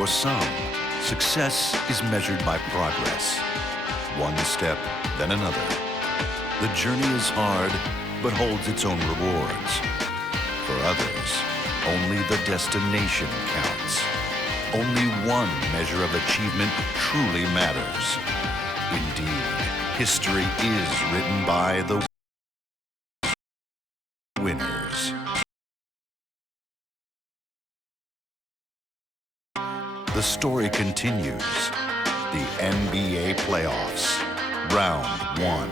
For some, success is measured by progress. One step, then another. The journey is hard, but holds its own rewards. For others, only the destination counts. Only one measure of achievement truly matters. Indeed, history is written by the winners. The story continues. The NBA playoffs, round 1.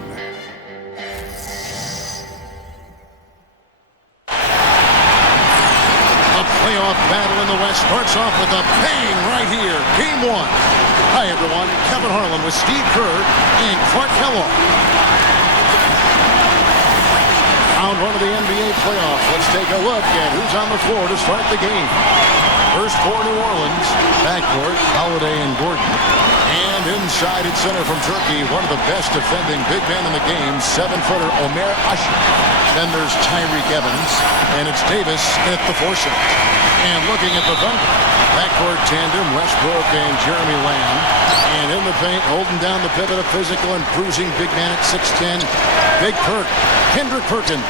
The playoff battle in the West starts off with a bang right here. Game 1. Hi, everyone. Kevin Harlan with Steve Kerr and Clark Kellogg. Round 1 of the NBA playoffs. Let's take a look at who's on the floor to start the game. First for New Orleans, backcourt, Holiday and Gordon. And inside at center from Turkey, one of the best defending big men in the game, 7-footer Omer Ashik. Then there's Tyreek Evans, and it's Davis at the foursome. And looking at the Thunder, backcourt tandem, Westbrook and Jeremy Lamb. And in the paint, holding down the pivot, a physical and bruising big man at 6'10", Big Perk, Kendrick Perkins.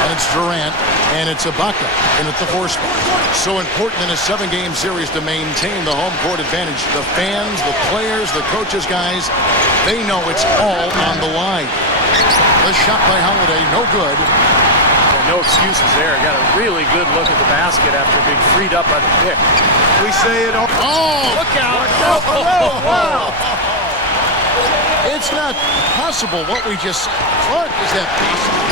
And it's Durant, and it's Ibaka in at the four spot. So important in a 7-game series to maintain the home court advantage. The fans, the players, the coaches, guys, they know it's all on the line. The shot by Holiday, no good. No excuses there. Got a really good look at the basket after being freed up by the pick. We say it all. Oh, look out. Wow. It's not possible what we just saw. Clark, is that possible?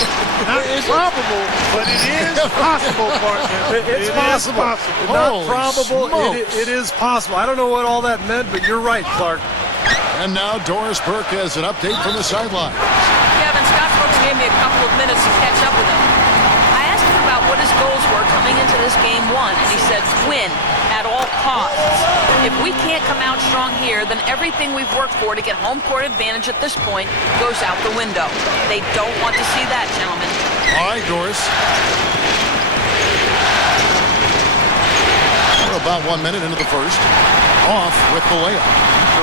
Not probable, but it is possible, partner. It's possible. Not probable. It is possible. I don't know what all that meant, but you're right, Clark. And now Doris Burke has an update from the sideline. Kevin, Scott Brooks gave me a couple of minutes to catch up with him. I asked him about what his goals were coming into this game 1, and he said, win at all costs. If we can't come out strong here, then everything we've worked for to get home court advantage at this point goes out the window. They don't want to see that, gentlemen. All right, Doris. We're about 1 minute into the first. Off with the layup.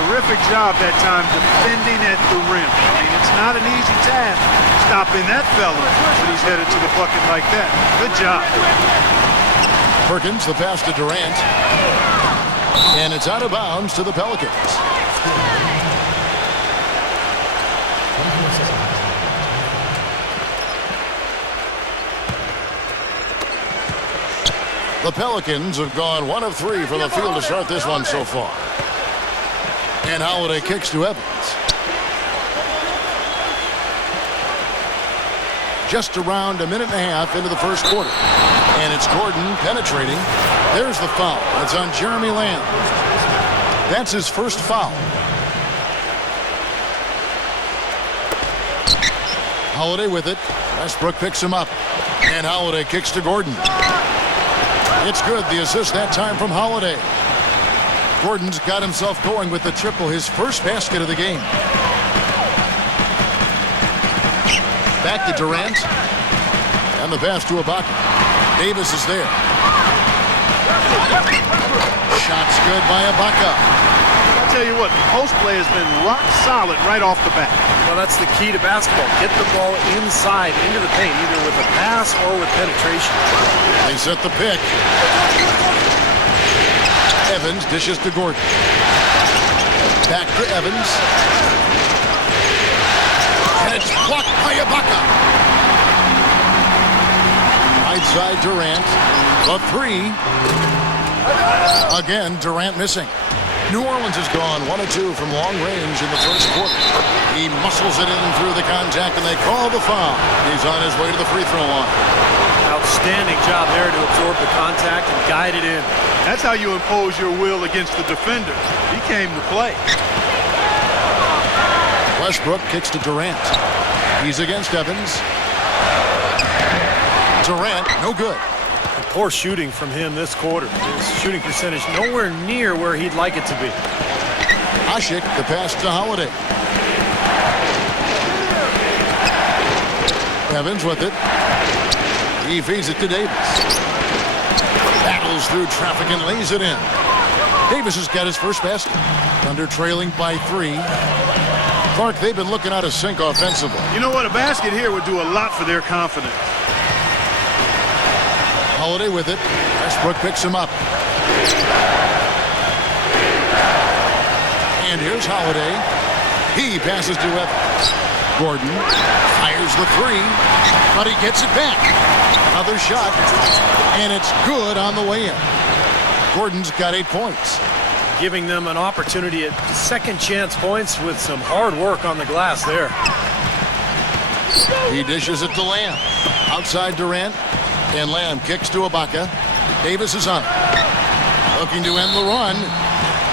Terrific job that time defending at the rim. I mean, it's not an easy task stopping that fella when he's headed to the bucket like that. Good job. Perkins, the pass to Durant. And it's out of bounds to the Pelicans. The Pelicans have gone 1 of 3 from the field to start this one so far. And Holiday kicks to Evans. Just around a minute and a half into the first quarter. And it's Gordon penetrating. There's the foul. It's on Jeremy Lamb. That's his first foul. Holiday with it. Westbrook picks him up. And Holiday kicks to Gordon. It's good. The assist that time from Holiday. Gordon's got himself going with the triple, his first basket of the game. Back to Durant. And the pass to Ibaka. Davis is there. Shot's good by Ibaka. I'll tell you what, post play has been rock solid right off the bat. Well, that's the key to basketball. Get the ball inside, into the paint, either with a pass or with penetration. They set the pick. Evans dishes to Gordon. Back to Evans. And it's blocked by Ibaka. Right side Durant. The 3. Again, Durant missing. New Orleans has gone 1 of 2 from long range in the first quarter. He muscles it in through the contact, and they call the foul. He's on his way to the free throw line. Outstanding job there to absorb the contact and guide it in. That's how you impose your will against the defender. He came to play. Westbrook kicks to Durant. He's against Evans. Durant, no good. And poor shooting from him this quarter. His shooting percentage nowhere near where he'd like it to be. Ashik, the pass to Holiday. Evans with it. He feeds it to Davis. Battles through traffic and lays it in. Davis has got his first basket. Thunder trailing by 3. Clark, they've been looking out of sync offensively. You know what? A basket here would do a lot for their confidence. Holiday with it. Westbrook picks him up. And here's Holiday. He passes to Evans. Gordon fires the 3, but he gets it back. Another shot, and it's good on the way in. Gordon's got 8 points. Giving them an opportunity at second chance points with some hard work on the glass there. He dishes it to Lamb. Outside Durant, and Lamb kicks to Ibaka. Davis is on it. Looking to end the run.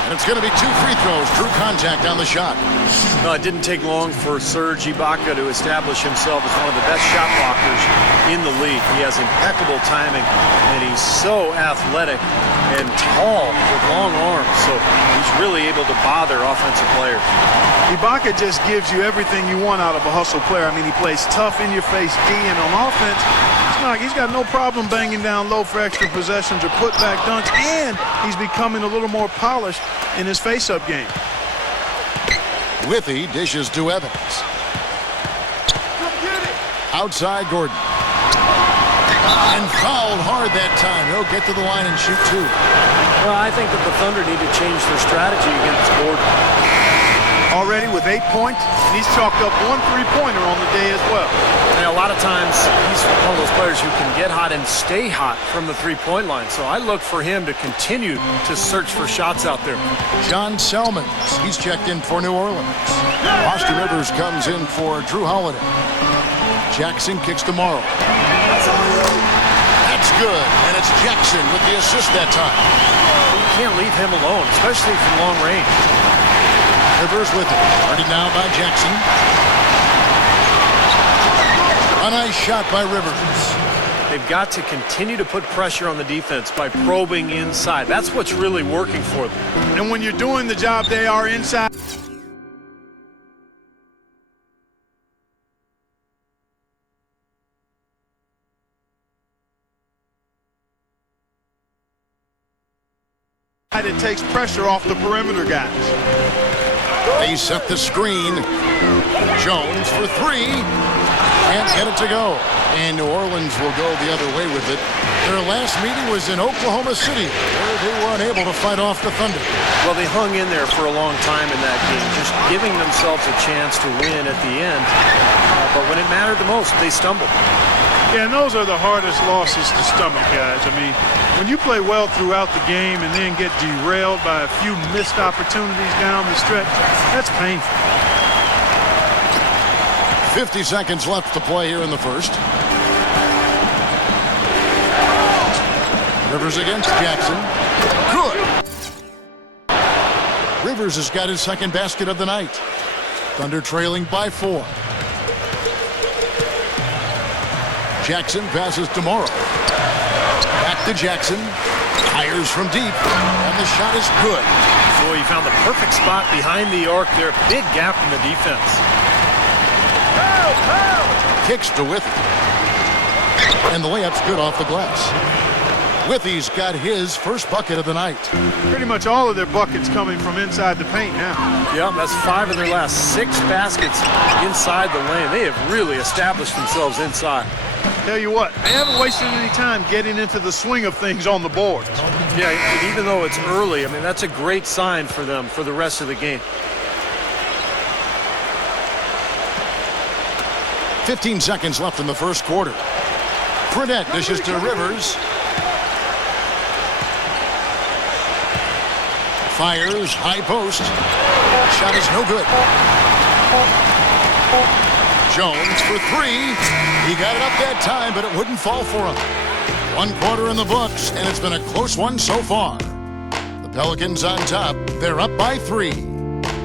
And it's going to be 2 free throws. Drew contact on the shot. No, it didn't take long for Serge Ibaka to establish himself as one of the best shot blockers in the league. He has impeccable timing, and he's so athletic and tall with long arms, so he's really able to bother offensive players. Ibaka just gives you everything you want out of a hustle player. I mean, he plays tough in your face D, and on offense, he's got no problem banging down low for extra possessions or putback dunks, and he's becoming a little more polished in his face-up game. Withy dishes to Evans. Outside Gordon. And fouled hard that time. He'll get to the line and shoot 2. Well, I think that the Thunder need to change their strategy against Gordon. Already with 8 points, and he's chalked up 1 3-pointer on the day as well. And a lot of times, he's one of those players who can get hot and stay hot from the 3-point line. So I look for him to continue to search for shots out there. John Selmans, he's checked in for New Orleans. Austin Rivers comes in for Drew Holiday. Jackson kicks to Morrow. That's good, and it's Jackson with the assist that time. You can't leave him alone, especially from long range. Rivers with it. Guarded now by Jackson. A nice shot by Rivers. They've got to continue to put pressure on the defense by probing inside. That's what's really working for them. And when you're doing the job they are inside, it takes pressure off the perimeter guys. They set the screen. Jones for 3. Can't get it to go. And New Orleans will go the other way with it. Their last meeting was in Oklahoma City, where they were unable to fight off the Thunder. Well, they hung in there for a long time in that game, just giving themselves a chance to win at the end. But when it mattered the most, they stumbled. Yeah, and those are the hardest losses to stomach, guys. I mean, when you play well throughout the game and then get derailed by a few missed opportunities down the stretch, that's painful. 50 seconds left to play here in the first. Rivers against Jackson. Good. Rivers has got his second basket of the night. Thunder trailing by 4. Jackson passes to Morrow. Back to Jackson. Fires from deep. And the shot is good. So he found the perfect spot behind the arc there. Big gap in the defense. Kicks to Withy. And the layup's good off the glass. Withy's got his first bucket of the night. Pretty much all of their buckets coming from inside the paint now. Yeah, that's 5 of their last 6 baskets inside the lane. They have really established themselves inside. Tell you what, they haven't wasted any time getting into the swing of things on the boards. Yeah, and even though it's early, I mean, that's a great sign for them for the rest of the game. 15 seconds left in the first quarter. Fredette dishes to Rivers. Fires, high post. Shot is no good. Jones for 3. He got it up that time, but it wouldn't fall for him. 1 quarter in the books, and it's been a close one so far. The Pelicans on top. They're up by 3.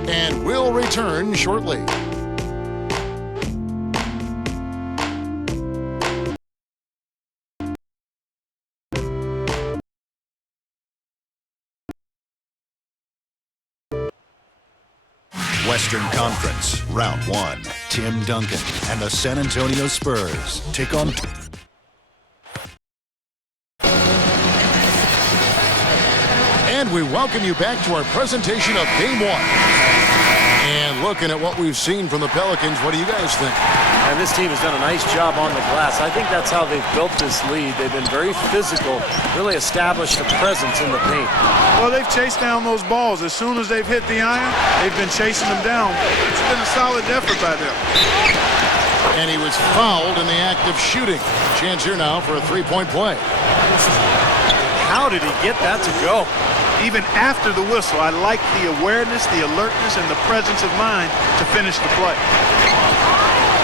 And will return shortly. Western Conference, Round 1. Tim Duncan and the San Antonio Spurs take on... And we welcome you back to our presentation of Game 1. And looking at what we've seen from the Pelicans, what do you guys think? And this team has done a nice job on the glass. I think that's how they've built this lead. They've been very physical, really established a presence in the paint. Well, they've chased down those balls. As soon as they've hit the iron, they've been chasing them down. It's been a solid effort by them. And he was fouled in the act of shooting. Chance here now for a three-point play. How did he get that to go? Even after the whistle, I like the awareness, the alertness, and the presence of mind to finish the play.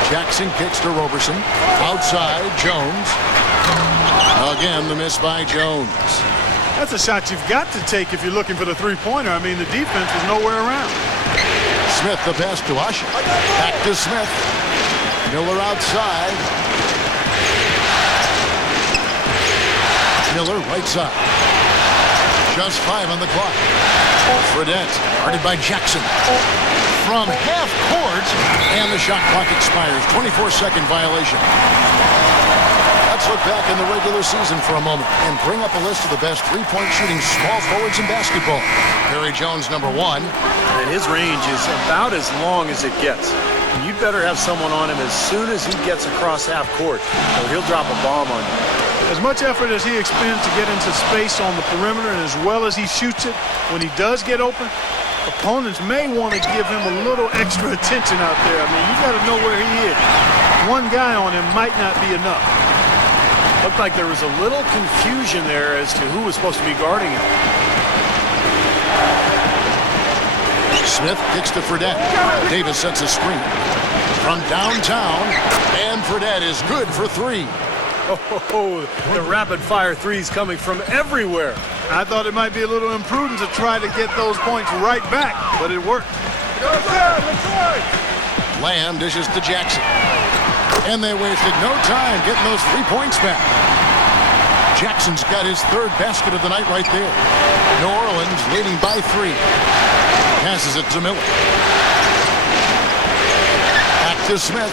Jackson kicks to Roberson. Outside, Jones. Again, the miss by Jones. That's a shot you've got to take if you're looking for the three-pointer. I mean, the defense was nowhere around. Smith the pass to Usher. Back to Smith. Miller outside. Miller right side. Just 5 on the clock. Fredette guarded by Jackson. From half court, and the shot clock expires. 24-second violation. Let's look back in the regular season for a moment and bring up a list of the best three-point shooting small forwards in basketball. Perry Jones, number 1. And his range is about as long as it gets. And you'd better have someone on him as soon as he gets across half court, or he'll drop a bomb on you. As much effort as he expends to get into space on the perimeter and as well as he shoots it, when he does get open, opponents may want to give him a little extra attention out there. I mean, you got to know where he is. One guy on him might not be enough. Looked like there was a little confusion there as to who was supposed to be guarding him. Smith kicks to Fredette. Davis sets a screen. From downtown, and Fredette is good for 3. Oh, the rapid-fire threes coming from everywhere. I thought it might be a little imprudent to try to get those points right back, but it worked. Lamb dishes to Jackson. And they wasted no time getting those 3 points back. Jackson's got his 3rd basket of the night right there. New Orleans leading by 3. Passes it to Miller. Back to Smith.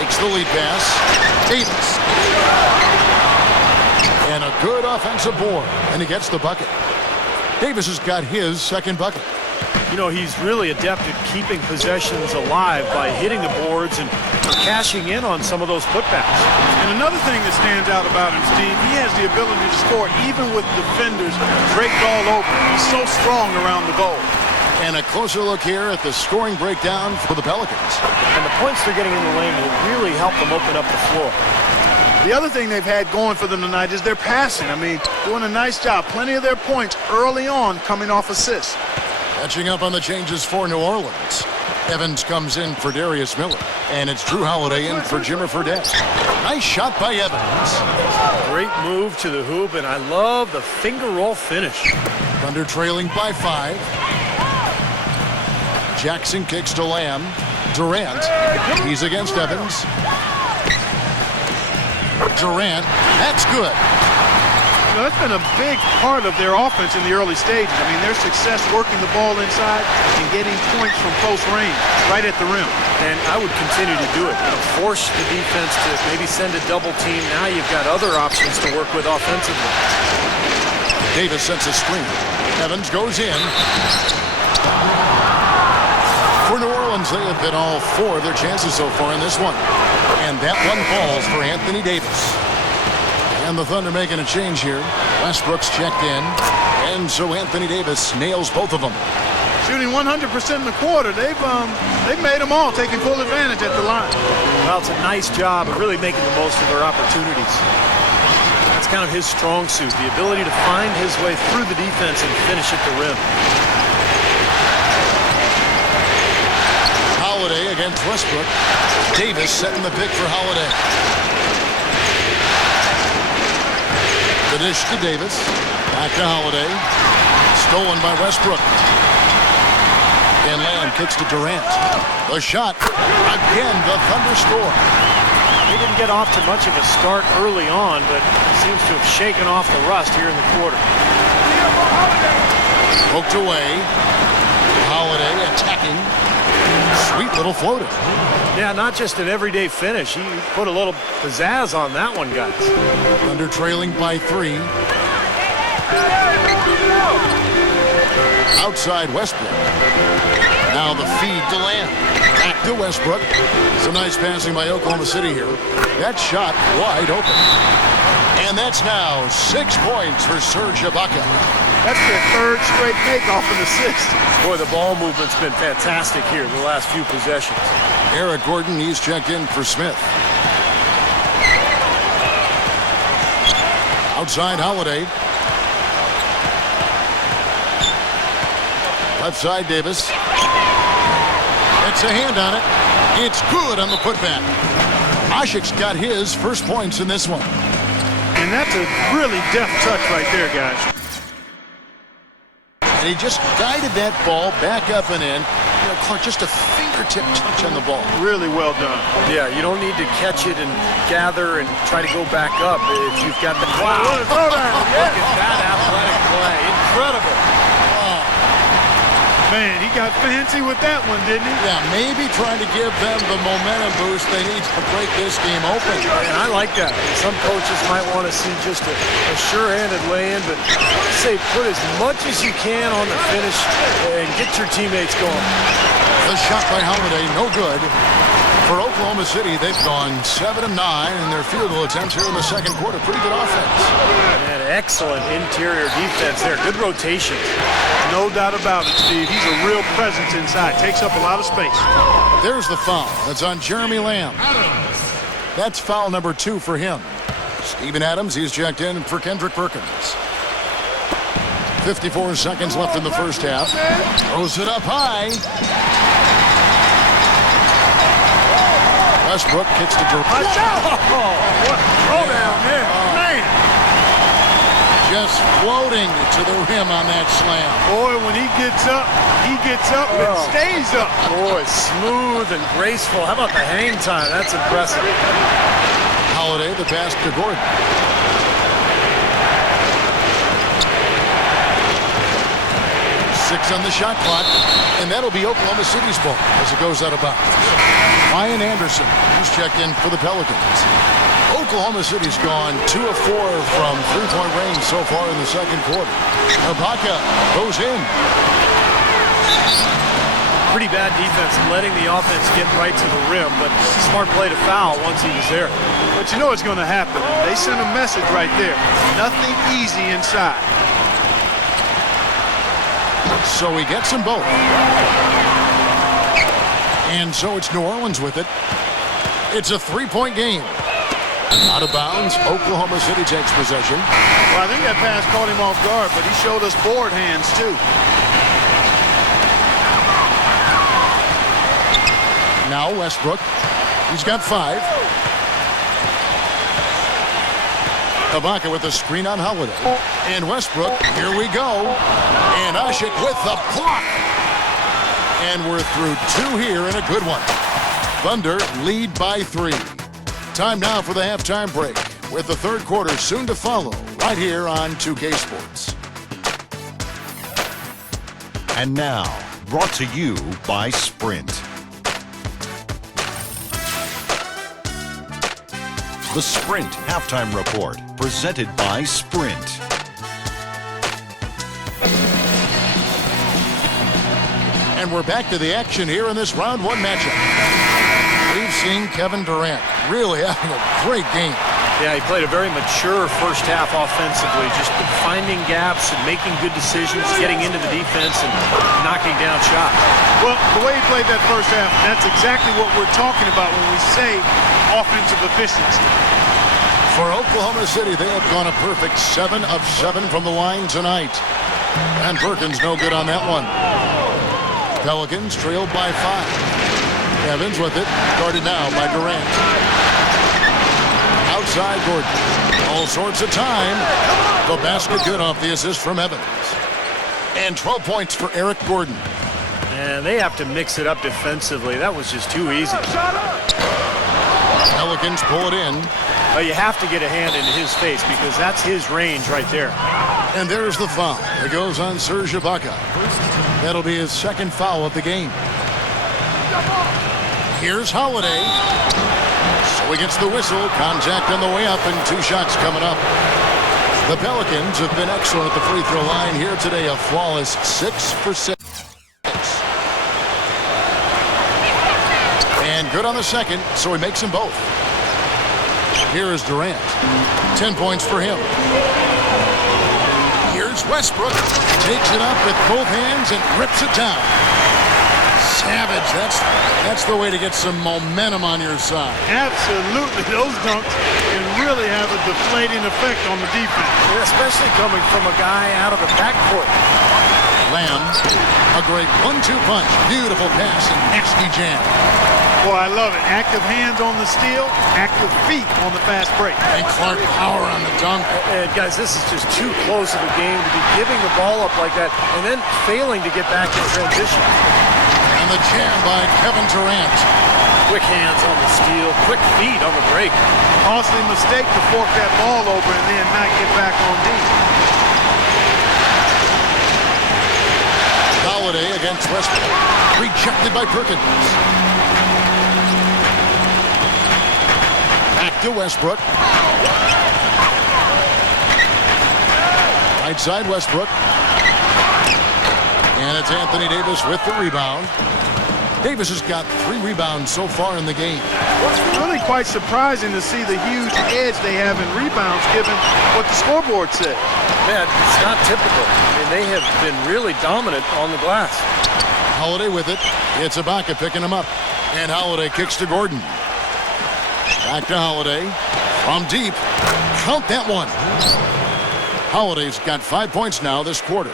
Takes the lead pass. Davis. And a good offensive board. And he gets the bucket. Davis has got his 2nd bucket. You know, he's really adept at keeping possessions alive by hitting the boards and cashing in on some of those putbacks. And another thing that stands out about him, Steve, he has the ability to score even with defenders draped all over. He's so strong around the goal. And a closer look here at the scoring breakdown for the Pelicans. And the points they're getting in the lane will really help them open up the floor. The other thing they've had going for them tonight is their passing. I mean, doing a nice job. Plenty of their points early on coming off assists. Catching up on the changes for New Orleans. Evans comes in for Darius Miller. And it's Drew Holiday in for Jimmer Fredette. Nice shot by Evans. Great move to the hoop, and I love the finger roll finish. Thunder trailing by 5. Jackson kicks to Lamb. Durant. He's against Evans. Durant. That's good. You know, that's been a big part of their offense in the early stages. I mean, their success working the ball inside and getting points from close range right at the rim. And I would continue to do it. Force the defense to maybe send a double team. Now you've got other options to work with offensively. Davis sets a screen. Evans goes in. For New Orleans, they have been all 4 of their chances so far in this one. And that one falls for Anthony Davis. And the Thunder making a change here. Westbrook's checked in. And so Anthony Davis nails both of them. Shooting 100% in the quarter. They've made them all, taking full advantage at the line. Well, it's a nice job of really making the most of their opportunities. That's kind of his strong suit, the ability to find his way through the defense and finish at the rim. Holiday against Westbrook. Davis setting the pick for Holiday. The dish to Davis. Back to Holiday. Stolen by Westbrook. And Lamb kicks to Durant. The shot. Again, the Thunder score. They didn't get off to much of a start early on, but seems to have shaken off the rust here in the quarter. Poked away. Holiday attacking. Sweet little floater. Yeah, not just an everyday finish. He put a little pizzazz on that one, guys. Thunder trailing by 3. Outside Westbrook. Now the feed to Lamb. Back to Westbrook. Some nice passing by Oklahoma City here. That shot wide open. And that's now 6 points for Sergio. That's their third straight make-off and assist. Boy, the ball movement's been fantastic here the last few possessions. Eric Gordon, he's checked in for Smith. Outside Holiday. Left side Davis. It's a hand on it. It's good on the putback. Asik's got his first points in this one. And that's a really deft touch right there, guys. And he just guided that ball back up and in. You know, Clark, just a fingertip touch on the ball. Really well done. Yeah, you don't need to catch it and gather and try to go back up if you've got the... Wow, what a throwdown. Look at that athletic play. Incredible. Man, he got fancy with that one, didn't he? Yeah, maybe trying to give them the momentum boost they need to break this game open. And I like that. Some coaches might want to see just a sure-handed lay-in, but I say put as much as you can on the finish and get your teammates going. The shot by Holiday, no good. For Oklahoma City, they've gone 7 of 9 in their field goal attempts here in the second quarter. Pretty good offense. And excellent interior defense there. Good rotation. No doubt about it, Steve. He's a real presence inside. Takes up a lot of space. There's the foul. That's on Jeremy Lamb. That's foul number 2 for him. Steven Adams, he's checked in for Kendrick Perkins. 54 seconds left in the first half. Throws it up high. Westbrook kicks to Drew. Watch out! What a throwdown there. Man. Just floating to the rim on that slam. Boy, when he gets up and stays up. Boy, smooth and graceful. How about the hang time? That's impressive. Holiday, the pass to Gordon. Six on the shot clock, and that'll be Oklahoma City's ball as it goes out of bounds. Ryan Anderson, who's checked in for the Pelicans. Oklahoma City's gone 2 of 4 from three-point range so far in the second quarter. Ibaka goes in. Pretty bad defense, letting the offense get right to the rim, but smart play to foul once he was there. But you know what's going to happen. They send a message right there. Nothing easy inside. So he gets them both. And so it's New Orleans with it. It's a 3-point game. Out of bounds, Oklahoma City takes possession. Well, I think that pass caught him off guard, but he showed us board hands, too. Now Westbrook. He's got 5. Ibaka with a screen on Holiday. And Westbrook, here we go. And Asik with the block. And we're through 2 here and a good one. Thunder lead by 3. Time now for the halftime break, with the third quarter soon to follow, right here on 2K Sports. And now, brought to you by Sprint. The Sprint Halftime Report, presented by Sprint. And we're back to the action here in this round 1 matchup. We've seen Kevin Durant really having a great game. Yeah, he played a very mature first half offensively, just finding gaps and making good decisions, getting into the defense and knocking down shots. Well, the way he played that first half, that's exactly what we're talking about when we say offensive efficiency. For Oklahoma City, they have gone a perfect 7 of 7 from the line tonight. And Perkins no good on that one. Pelicans trailed by 5. Evans with it, guarded now by Durant. Outside Gordon. All sorts of time. The basket good off the assist from Evans. And 12 points for Eric Gordon. And they have to mix it up defensively. That was just too easy. Pelicans pull it in. Well, you have to get a hand into his face because that's his range right there. And there's the foul. It goes on Serge Ibaka. That'll be his second foul of the game. Here's Holiday. So he gets the whistle. Contact on the way up and 2 shots coming up. The Pelicans have been excellent at the free throw line here today. A flawless 6 for 6. And good on the second, so he makes them both. Here is Durant. 10 points for him. Here's Westbrook. Takes it up with both hands and rips it down. Savage. That's the way to get some momentum on your side. Absolutely. Those dunks can really have a deflating effect on the defense. Yeah, especially coming from a guy out of the backcourt. Lamb, a great 1-2 punch. Beautiful pass and nasty jam. Boy, I love it. Active hands on the steal, active feet on the fast break. And Clark power on the dunk. And guys, this is just too close of a game to be giving the ball up like that and then failing to get back in transition. And the jam by Kevin Durant. Quick hands on the steal, quick feet on the break. Costly mistake to fork that ball over and then not get back on D. Holiday against Westbrook. Rejected by Perkins. Back to Westbrook. Right side Westbrook. And it's Anthony Davis with the rebound. Davis has got 3 rebounds so far in the game. It's really quite surprising to see the huge edge they have in rebounds given what the scoreboard said. Man, it's not typical. I mean, they have been really dominant on the glass. Holiday with it. It's Ibaka picking him up. And Holiday kicks to Gordon. Back to Holiday. From deep. Count that one. Holiday's got 5 points now this quarter.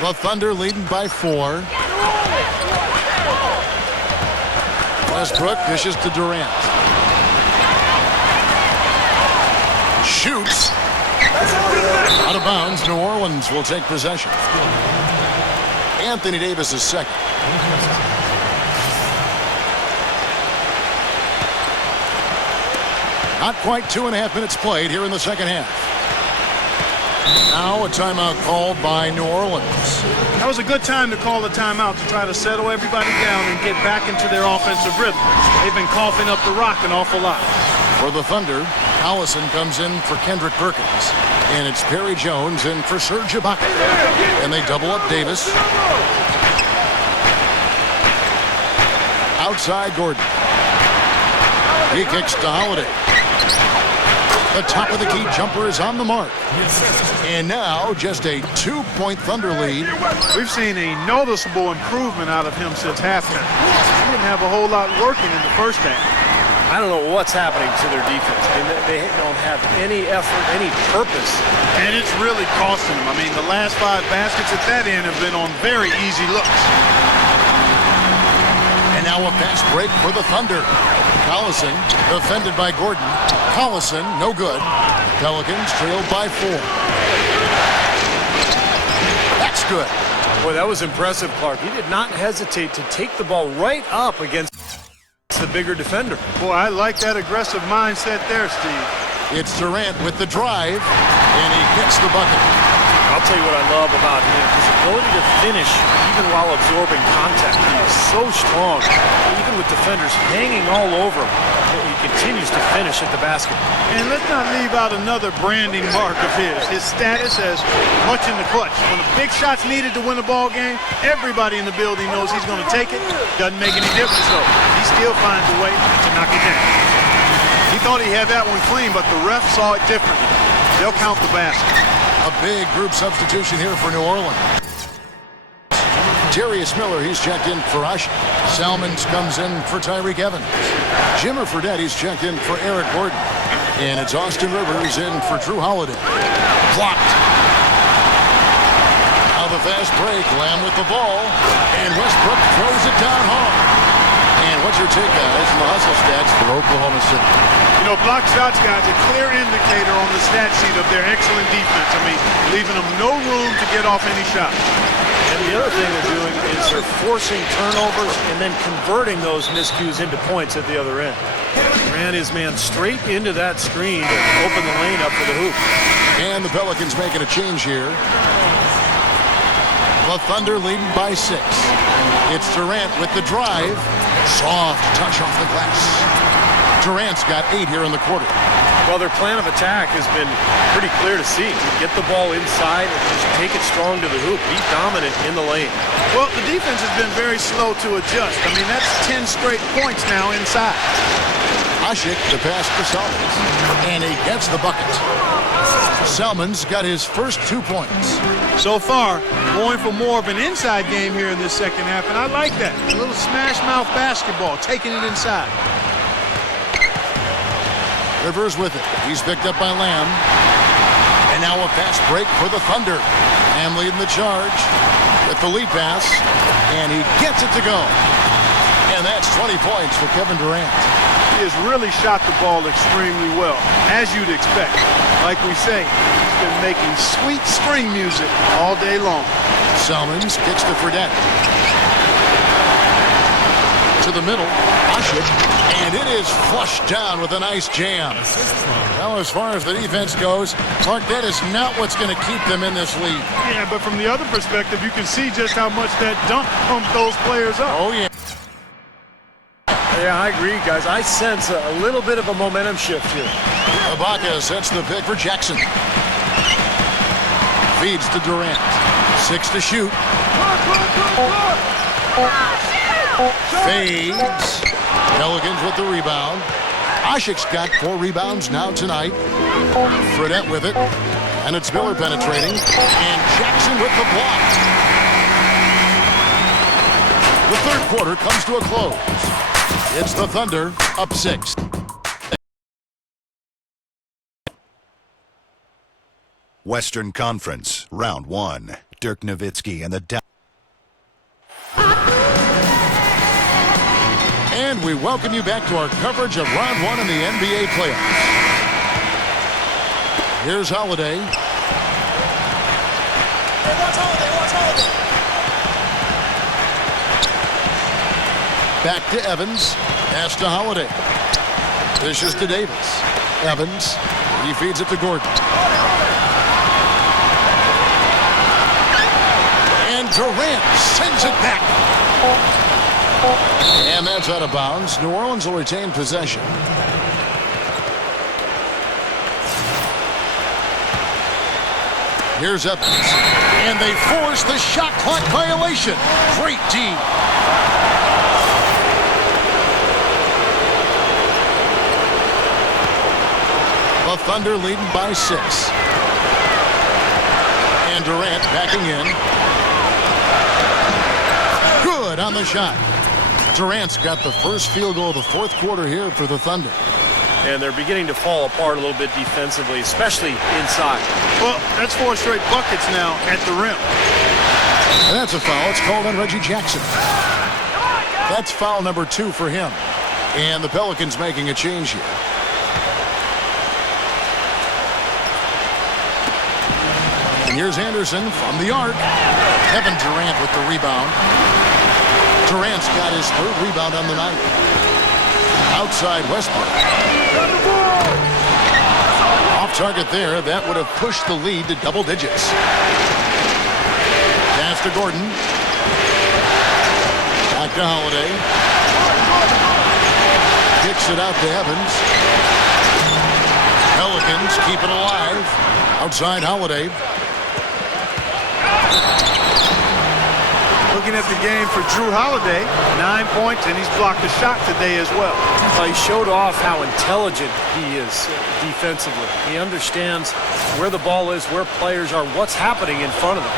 The Thunder leading by 4. Westbrook dishes to Durant. Shoots. Out of bounds. New Orleans will take possession. Anthony Davis is second. Not quite 2.5 minutes played here in the second half. Now a timeout called by New Orleans. That was a good time to call a timeout to try to settle everybody down and get back into their offensive rhythm. They've been coughing up the rock an awful lot. For the Thunder, Allison comes in for Kendrick Perkins. And it's Perry Jones in for Sergio. And they double up Davis. Outside Gordon. He kicks to Holiday. The top of the key jumper is on the mark. And now just a 2-point Thunder lead. We've seen a noticeable improvement out of him since halftime. He didn't have a whole lot working in the first half. I don't know what's happening to their defense. I mean, they don't have any effort, any purpose. And it's really costing them. I mean, the last 5 baskets at that end have been on very easy looks. And now a fast break for the Thunder. Collison defended by Gordon. Collison, no good. Pelicans trailed by 4. That's good. Boy, that was impressive, Clark. He did not hesitate to take the ball right up against the bigger defender. Boy, I like that aggressive mindset there, Steve. It's Durant with the drive, and he gets the bucket. I'll tell you what I love about him, his ability to finish even while absorbing contact. He is so strong, even with defenders hanging all over him. He continues to finish at the basket. And let's not leave out another branding mark of his status as much in the clutch. When the big shot's needed to win a ball game, everybody in the building knows he's going to take it. Doesn't make any difference, though. He still finds a way to knock it down. He thought he had that one clean, but the ref saw it differently. They'll count the basket. A big group substitution here for New Orleans. Darius Miller, he's checked in for Ush. Salmons comes in for Tyreek Evans. Jimmer Fredette, he's checked in for Eric Gordon. And it's Austin Rivers in for Drew Holiday. Blocked. Now the fast break. Lamb with the ball. And Westbrook throws it down hard. And what's your take, guys, on the hustle stats for Oklahoma City? You know, block shots, guys, a clear indicator on the stat sheet of their excellent defense. I mean, leaving them no room to get off any shot. And the other thing they're doing is they're forcing turnovers and then converting those miscues into points at the other end. Ran his man straight into that screen to open the lane up for the hoop. And the Pelicans making a change here. The Thunder leading by 6. It's Durant with the drive. Soft touch off the glass. Durant's got 8 here in the quarter. Well, their plan of attack has been pretty clear to see. Get the ball inside and just take it strong to the hoop. Be dominant in the lane. Well, the defense has been very slow to adjust. I mean, that's 10 straight points now inside. Ashik, the pass to Salmons, and he gets the bucket. Salmons got his first 2 points. So far, going for more of an inside game here in this second half, and I like that. A little smash mouth basketball, taking it inside. Rivers with it. He's picked up by Lamb. And now a fast break for the Thunder. Lamb leading the charge with the lead pass, and he gets it to go. And that's 20 points for Kevin Durant. He has really shot the ball extremely well, as you'd expect. Like we say, he's been making sweet string music all day long. Salmons kicks to Fredette. To the middle, Ashik, and it is flushed down with a nice jam. Now, as far as the defense goes, Clark, that is not what's going to keep them in this league. Yeah, but from the other perspective, you can see just how much that dunk pumped those players up. Oh, yeah. Yeah, I agree, guys. I sense a little bit of a momentum shift here. Ibaka sets the pick for Jackson. Feeds to Durant. 6 to shoot. Fades. Pelicans with the rebound. Ashik's got 4 rebounds now tonight. Fredette with it. And it's Miller penetrating. And Jackson with the block. The third quarter comes to a close. It's the Thunder up 6. Western Conference, Round 1. Dirk Nowitzki and the And we welcome you back to our coverage of Round 1 in the NBA playoffs. Here's Holiday. Hey, watch Holiday. Back to Evans. Pass to Holiday. Dishes to Davis. Evans. He feeds it to Gordon. And Durant sends it back. And that's out of bounds. New Orleans will retain possession. Here's Evans. And they force the shot clock violation. Great D. The Thunder leading by 6. And Durant backing in. Good on the shot. Durant's got the first field goal of the fourth quarter here for the Thunder. And they're beginning to fall apart a little bit defensively, especially inside. Well, that's 4 straight buckets now at the rim. And that's a foul. It's called on Reggie Jackson. That's foul number 2 for him. And the Pelicans making a change here. And here's Anderson from the arc. Kevin Durant with the rebound. Durant's got his 3rd rebound on the night. Outside Westbrook. Off target there. That would have pushed the lead to double digits. Pass to Gordon. Back to Holiday. Kicks it out to Evans. Pelicans keep it alive. Outside Holiday. Looking at the game for Drew Holiday, 9 points, and he's blocked a shot today as well. He showed off how intelligent he is defensively. He understands where the ball is, where players are, what's happening in front of them.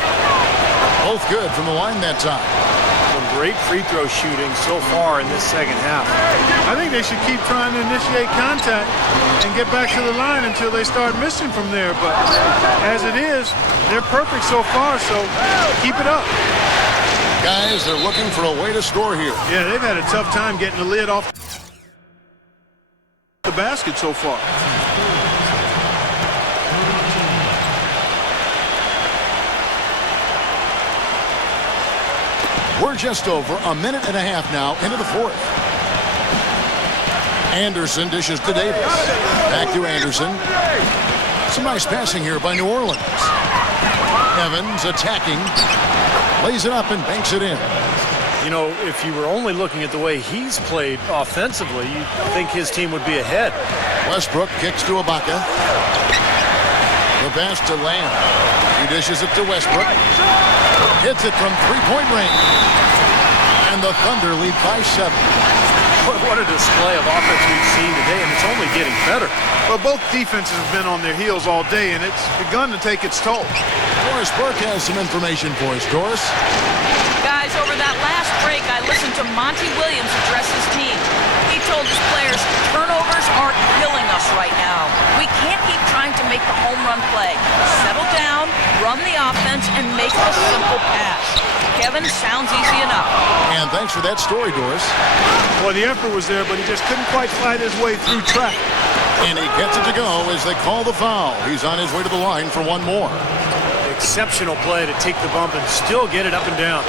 Both good from the line that time. Some great free throw shooting so far in this second half. I think they should keep trying to initiate contact and get back to the line until they start missing from there. But as it is, they're perfect so far, so keep it up. Guys, they're looking for a way to score here. Yeah, they've had a tough time getting the lid off the basket so far. We're just over a minute and a half now into the fourth. Anderson dishes to Davis. Back to Anderson. Some nice passing here by New Orleans. Evans attacking. Lays it up and banks it in. You know, if you were only looking at the way he's played offensively, you'd think his team would be ahead. Westbrook kicks to Ibaka. The pass to Lamb. He dishes it to Westbrook. Hits it from three-point range. And the Thunder lead by 7. What a display of offense we've seen today, and it's only getting better. But both defenses have been on their heels all day, and it's begun to take its toll. Doris Burke has some information for us. Doris? Guys, over that last break, I listened to Monty Williams address his team. He told his players, turnovers are killing us right now. We can't keep trying to make the home run play. Settle down, run the offense, and make a simple pass. Kevin, sounds easy enough. And thanks for that story, Doris. Well, the effort was there, but he just couldn't quite fight his way through traffic. And he gets it to go as they call the foul. He's on his way to the line for one more. Exceptional play to take the bump and still get it up and down.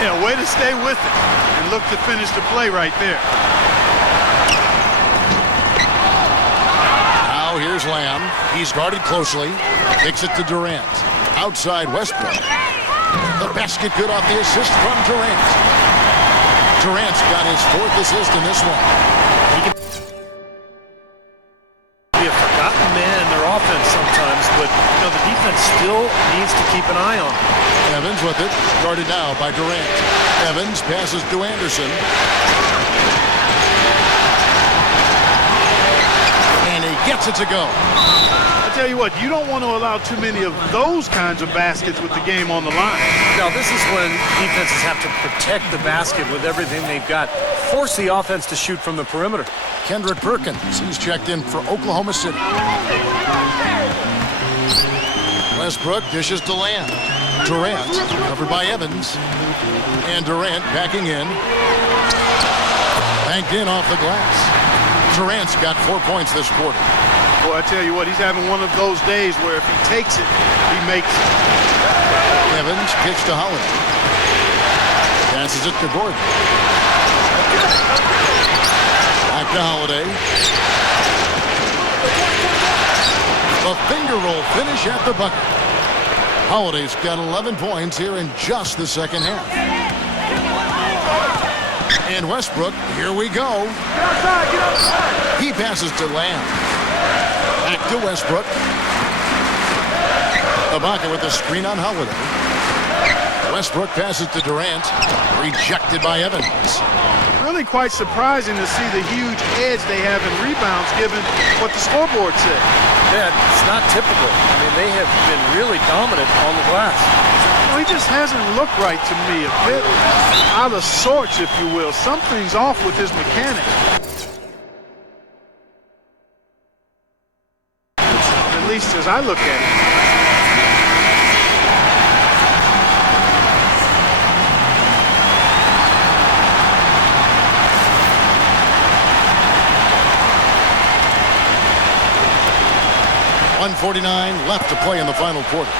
Yeah, way to stay with it and look to finish the play right there. Now here's Lamb. He's guarded closely. Kicks it to Durant. Outside Westbrook. The basket good off the assist from Durant. Durant's got his 4th assist in this one. He can be a forgotten man in their offense sometimes, but you know, the defense still needs to keep an eye on him. Evans with it. Guarded now by Durant. Evans passes to Anderson. And he gets it to go. I tell you what, you don't want to allow too many of those kinds of baskets with the game on the line. Now, this is when defenses have to protect the basket with everything they've got. Force the offense to shoot from the perimeter. Kendrick Perkins, he's checked in for Oklahoma City. Westbrook dishes to Lamb. Durant, covered by Evans. And Durant backing in. Banked in off the glass. Durant's got 4 points this quarter. Boy, I tell you what, he's having one of those days where if he takes it, he makes it. Evans kicks to Holiday. Passes it to Gordon. Back to Holiday. The finger roll finish at the bucket. Holiday's got 11 points here in just the second half. And Westbrook, here we go. He passes to Lamb. Back to Westbrook. Ibaka with the screen on Holiday. Westbrook passes to Durant. Rejected by Evans. Really quite surprising to see the huge edge they have in rebounds given what the scoreboard said. Yeah, it's not typical. I mean, they have been really dominant on the glass. Well, he just hasn't looked right to me. A bit out of sorts, if you will. Something's off with his mechanics. At least as I look at it. .149 left to play in the final quarter.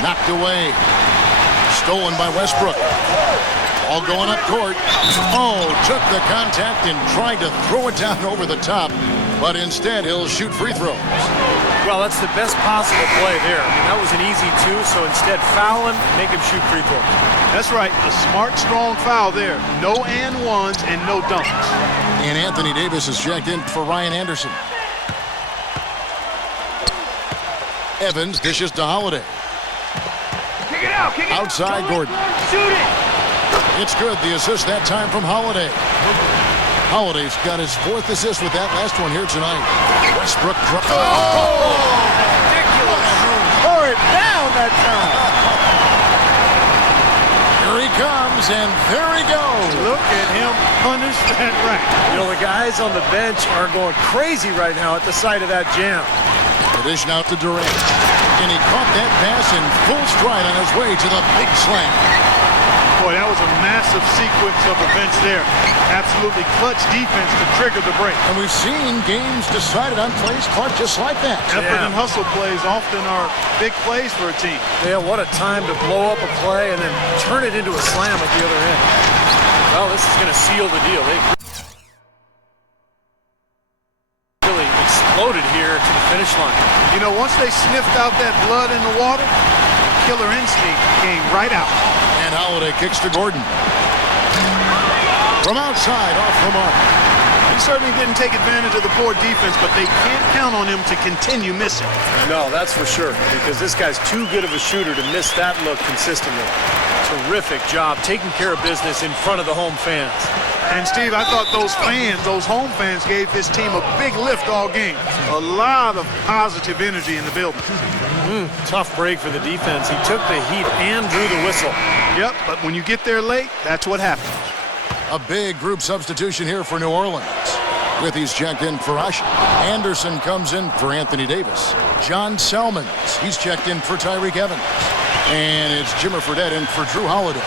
Knocked away. Stolen by Westbrook. All going up court. Oh, took the contact and tried to throw it down over the top, but instead he'll shoot free throws. Well, that's the best possible play there. I mean, that was an easy 2, so instead foul him, make him shoot free throws. That's right, a smart, strong foul there. No and ones and no dunks. And Anthony Davis is checked in for Ryan Anderson. Evans dishes to Holiday. Kick it out, kick it Outside out. Gordon. Shoot it. It's good. The assist that time from Holiday. Holiday's got his 4th assist with that last one here tonight. Westbrook dropped. Ridiculous. Pour it down that time. Here he comes, and there he goes. Look at him punish that rack. You know, the guys on the bench are going crazy right now at the sight of that jam. The dish now to Durant. And he caught that pass in full stride on his way to the big slam. Boy, that was a massive sequence of events there. Absolutely clutch defense to trigger the break. And we've seen games decided on plays caught just like that. Effort and hustle plays often are big plays for a team. Yeah, what a time to blow up a play and then turn it into a slam at the other end. Well, this is going to seal the deal. They really exploded here to the finish line. You know, once they sniffed out that blood in the water, killer instinct came right out. And Holiday kicks to Gordon. From outside, off the mark. He certainly didn't take advantage of the poor defense, but they can't count on him to continue missing. No, that's for sure, because this guy's too good of a shooter to miss that look consistently. Terrific job taking care of business in front of the home fans. And Steve, I thought those fans, those home fans, gave his team a big lift all game. A lot of positive energy in the building. Tough break for the defense. He took the heat and drew the whistle. Yep, but when you get there late, that's what happens. A big group substitution here for New Orleans. With he's checked in for Usher. Anderson comes in for Anthony Davis. John Selmans, he's checked in for Tyreek Evans. And it's Jimmer Fredette in for Drew Holiday.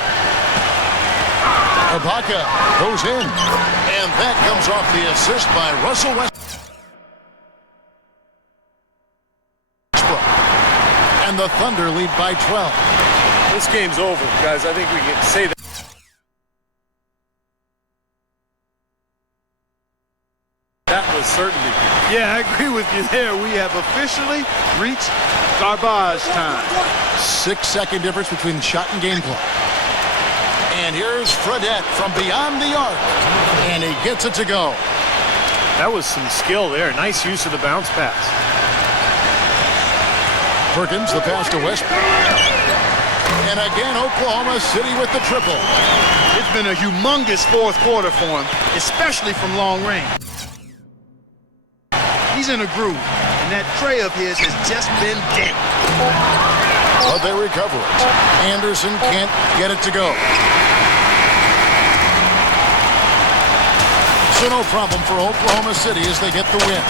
Ibaka goes in. And that comes off the assist by Russell Westbrook. And the Thunder lead by 12. This game's over, guys. I think we can say that. That was certainly. Yeah, I agree with you there. We have officially reached garbage time. 6-second difference between shot and game clock. And here's Fredette from beyond the arc. And he gets it to go. That was some skill there. Nice use of the bounce pass. Perkins, the pass to Westbrook. And again, Oklahoma City with the triple. It's been a humongous fourth quarter for him, especially from long range. He's in a groove, and that tray of his has just been dead. But they recover it. Anderson can't get it to go. So no problem for Oklahoma City as they get the win.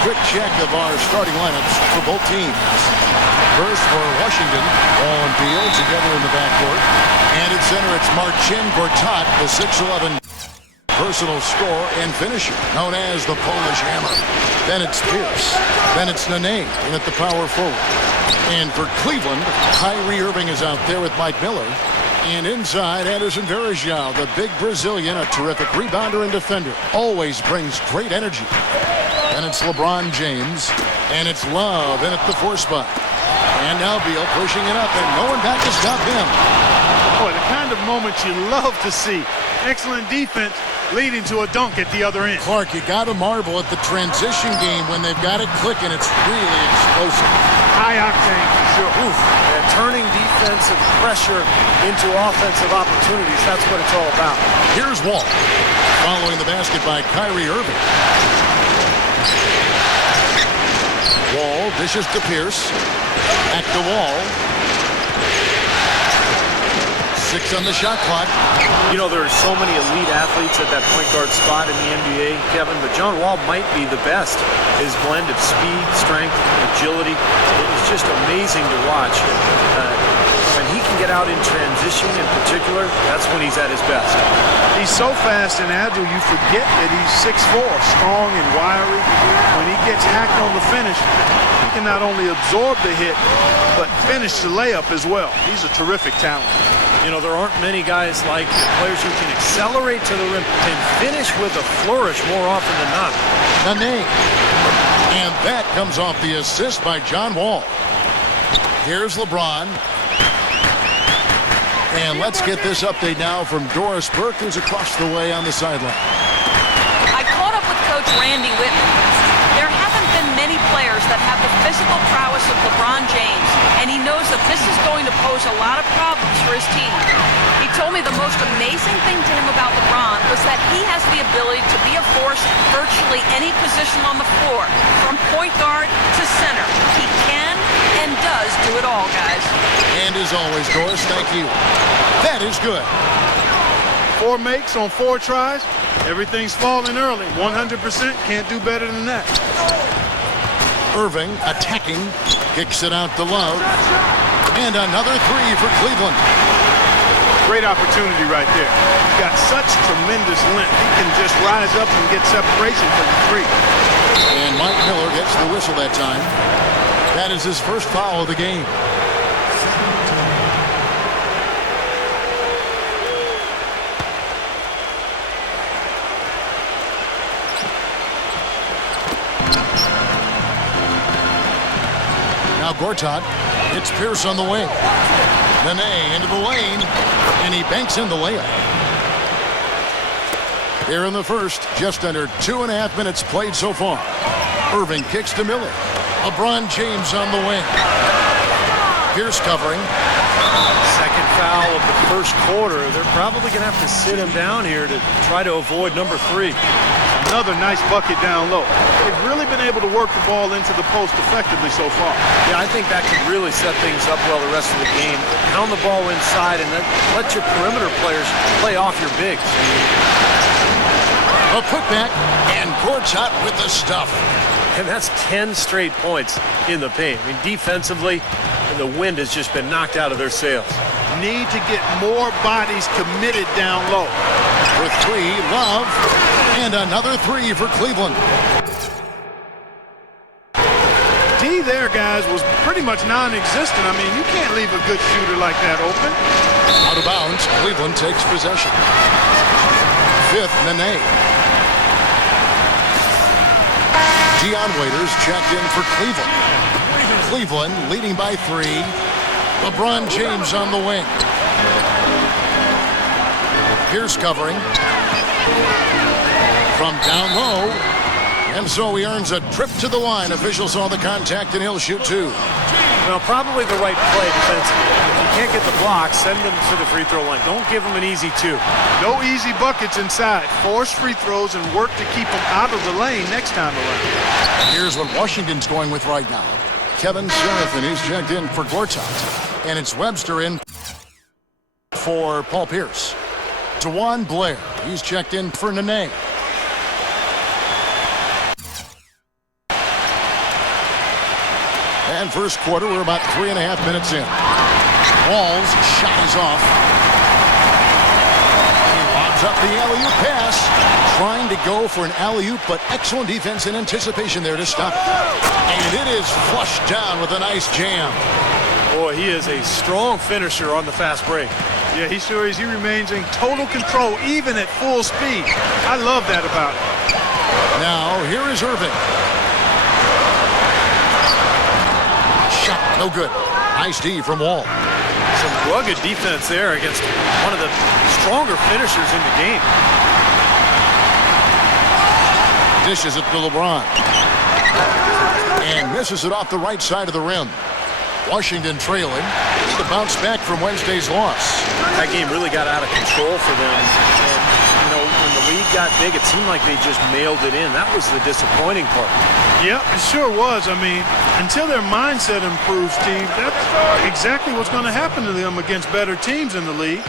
Quick check of our starting lineups for both teams. First for Washington, Ball and Beal together in the backcourt. And at center, it's Marcin Gortat, the 6'11" personal scorer and finisher, known as the Polish Hammer. Then it's Pierce. Then it's Nene in at the power forward. And for Cleveland, Kyrie Irving is out there with Mike Miller. And inside, Anderson Varejao, the big Brazilian, a terrific rebounder and defender. Always brings great energy. And it's LeBron James. And it's Love in at the 4 spot. And now Beal pushing it up, and no one back to stop him. Boy, the kind of moment you love to see. Excellent defense leading to a dunk at the other end. Clark, you got to marvel at the transition game when they've got it clicking. It's really explosive. High octane for sure. Oof. And turning defensive pressure into offensive opportunities. That's what it's all about. Here's Wall. Following the basket by Kyrie Irving. Wall Dishes to Pierce. Back to Wall. 6 on the shot clock. You know, there are so many elite athletes at that point guard spot in the NBA, Kevin, but John Wall might be the best. His blend of speed, strength, agility, it's just amazing to watch. When he can get out in transition in particular, that's when he's at his best. He's so fast and agile, you forget that he's 6'4", strong and wiry. When he gets hacked on the finish, he can not only absorb the hit, but finish the layup as well. He's a terrific talent. You know, there aren't many guys like players who can accelerate to the rim and finish with a flourish more often than not. Nene. And that comes off the assist by John Wall. Here's LeBron. And let's get this update now from Doris Burke, who's across the way on the sideline. I caught up with Coach Randy Whitman. There haven't been many players that have the physical prowess of LeBron James, and he knows that this is going to pose a lot of problems for his team. He told me the most amazing thing to him about LeBron was that he has the ability to be a force in virtually any position on the floor, from point guard to center. He can and does do it all, guys. And as always, Doris, thank you. That is good. 4 makes on 4 tries. Everything's falling early. 100%, can't do better than that. Irving attacking, kicks it out to Love. And another 3 for Cleveland. Great opportunity right there. He's got such tremendous length. He can just rise up and get separation for the 3. And Mike Miller gets the whistle that time. That is his first foul of the game. Now Gortat hits Pierce on the wing. Nene into the lane, and he banks in the layup. Here in the first, just under 2.5 minutes played so far. Irving kicks to Miller. LeBron James on the wing. Pierce covering. Second foul of the first quarter. They're probably going to have to sit him down here to try to avoid number 3. Another nice bucket down low. They've really been able to work the ball into the post effectively so far. Yeah, I think that could really set things up well the rest of the game. Pound the ball inside and then let your perimeter players play off your bigs. A putback, and Gortat with the stuff. And that's 10 straight points in the paint. I mean, defensively, the wind has just been knocked out of their sails. Need to get more bodies committed down low. For 3, Love. And another 3 for Cleveland. D there, guys, was pretty much non-existent. I mean, you can't leave a good shooter like that open. Out of bounds, Cleveland takes possession. 5th, Nene. Dion Waiters checked in for Cleveland. Cleveland leading by 3. LeBron James on the wing. Pierce covering. From down low. And so he earns a trip to the line. Officials saw the contact, and he'll shoot 2. Well, probably the right play defensively. If you can't get the block, send them to the free throw line. Don't give them an easy 2. No easy buckets inside. Force free throws and work to keep them out of the lane next time around. Here's what Washington's going with right now. Kevin Serafin, he's checked in for Gortat. And it's Webster in for Paul Pierce. DeJuan Blair, he's checked in for Nene. And first quarter, we're about 3.5 minutes in. Wall's shot is off. He lobs up the alley-oop pass. Trying to go for an alley-oop, but excellent defense and anticipation there to stop it. And it is flushed down with a nice jam. Boy, he is a strong finisher on the fast break. Yeah, he sure is. He remains in total control, even at full speed. I love that about him. Now, here is Irving. Shot, no good. Nice D from Wall. Some rugged defense there against one of the stronger finishers in the game. Dishes it to LeBron. And misses it off the right side of the rim. Washington trailing. The bounce back from Wednesday's loss. That game really got out of control for them. And You know, when the lead got big, it seemed like they just mailed it in. That was the disappointing part. Yep, it sure was. I mean, until their mindset improves, Steve, that's exactly what's going to happen to them against better teams in the league.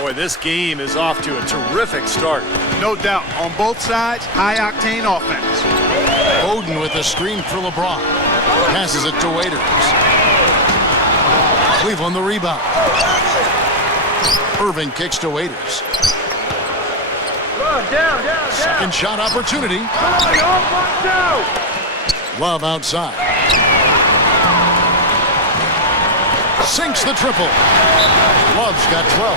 Boy, this game is off to a terrific start. No doubt. On both sides, high-octane offense. Bowden with a screen for LeBron. Passes it to Waiters. Cleveland the rebound. Irving kicks to Waiters. Down. Second shot opportunity. Love outside. Sinks the triple. Love's got 12.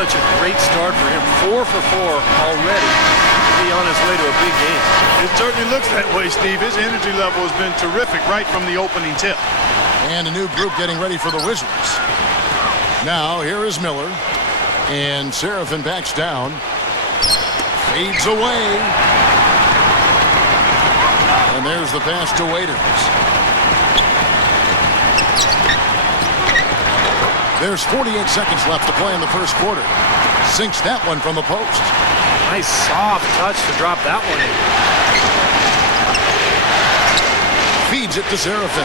Such a great start for him. 4 for 4 already. Be on his way to a big game. It certainly looks that way, Steve. His energy level has been terrific right from the opening tip. And a new group getting ready for the Wizards. Now, here is Miller. And Seraphin backs down. Fades away. And there's the pass to Waiters. There's 48 seconds left to play in the first quarter. Sinks that one from the post. Nice soft touch to drop that one in. Feeds it to Seraphin.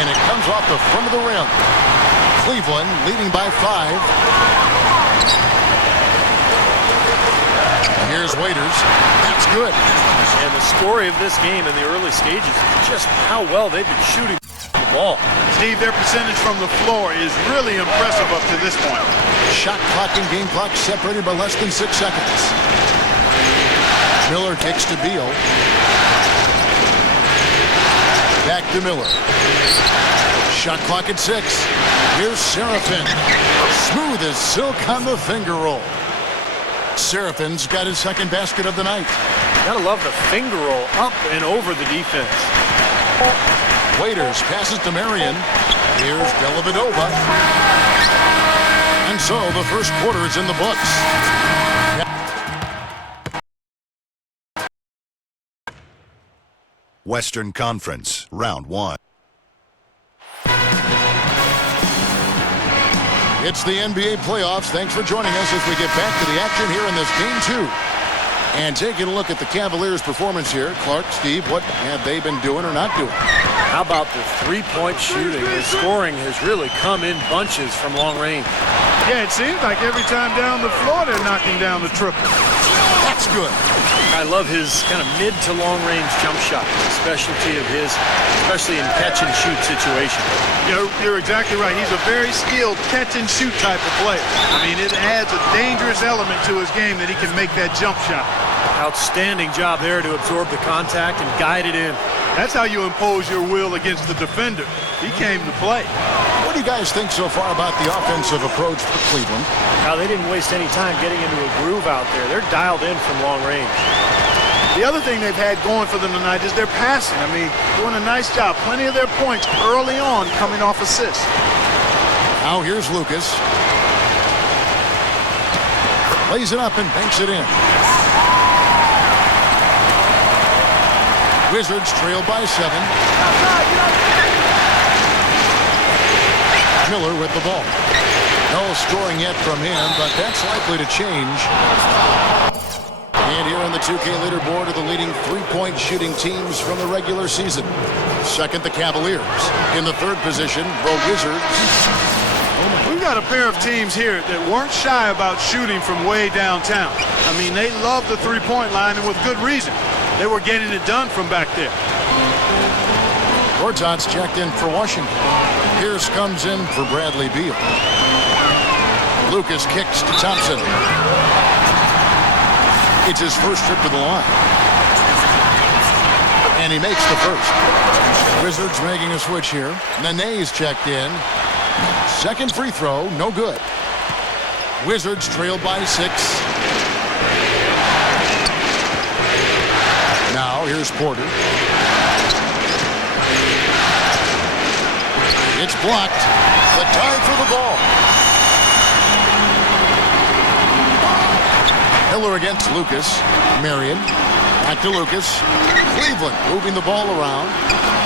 And it comes off the front of the rim. Cleveland leading by 5. Here's Waiters. That's good. And the story of this game in the early stages is just how well they've been shooting the ball. Steve, their percentage from the floor is really impressive up to this point. Shot clock and game clock separated by less than 6 seconds. Miller kicks to Beal. Back to Miller. Shot clock at 6. Here's Seraphin. Smooth as silk on the finger roll. Seraphin's got his second basket of the night. Gotta love the finger roll up and over the defense. Waiters passes to Marion. Here's Dellavedova. And so the first quarter is in the books. Western Conference, round 1. It's the NBA playoffs. Thanks for joining us as we get back to the action here in this game 2. And taking a look at the Cavaliers' performance here. Clark, Steve, what have they been doing or not doing? How about the three-point shooting? The scoring has really come in bunches from long range. Yeah, it seems like every time down the floor they're knocking down the triple. That's good. I love his kind of mid to long range jump shot, the specialty of his, especially in catch and shoot situations. You're exactly right. He's a very skilled catch and shoot type of player. I mean, it adds a dangerous element to his game that he can make that jump shot. Outstanding job there to absorb the contact and guide it in. That's how you impose your will against the defender. He came to play. What do you guys think so far about the offensive approach for Cleveland? Now, they didn't waste any time getting into a groove out there. They're dialed in from long range. The other thing they've had going for them tonight is their passing. I mean, doing a nice job. Plenty of their points early on coming off assists. Now here's Lucas. Lays it up and banks it in. Wizards trail by 7. Miller with the ball. No scoring yet from him, but that's likely to change. And here on the 2K leaderboard are the leading three-point shooting teams from the regular season. Second, the Cavaliers. In the third position, the Wizards. We've got a pair of teams here that weren't shy about shooting from way downtown. I mean, they love the three-point line, and with good reason. They were getting it done from back there. Gortat's checked in for Washington. Pierce comes in for Bradley Beal. Lucas kicks to Thompson. It's his first trip to the line. And he makes the first. Wizards making a switch here. Nene's checked in. Second free throw, no good. Wizards trail by 6. Now here's Porter. It's blocked. The time for the ball. Miller against Lucas. Marion. Back to Lucas. Cleveland moving the ball around.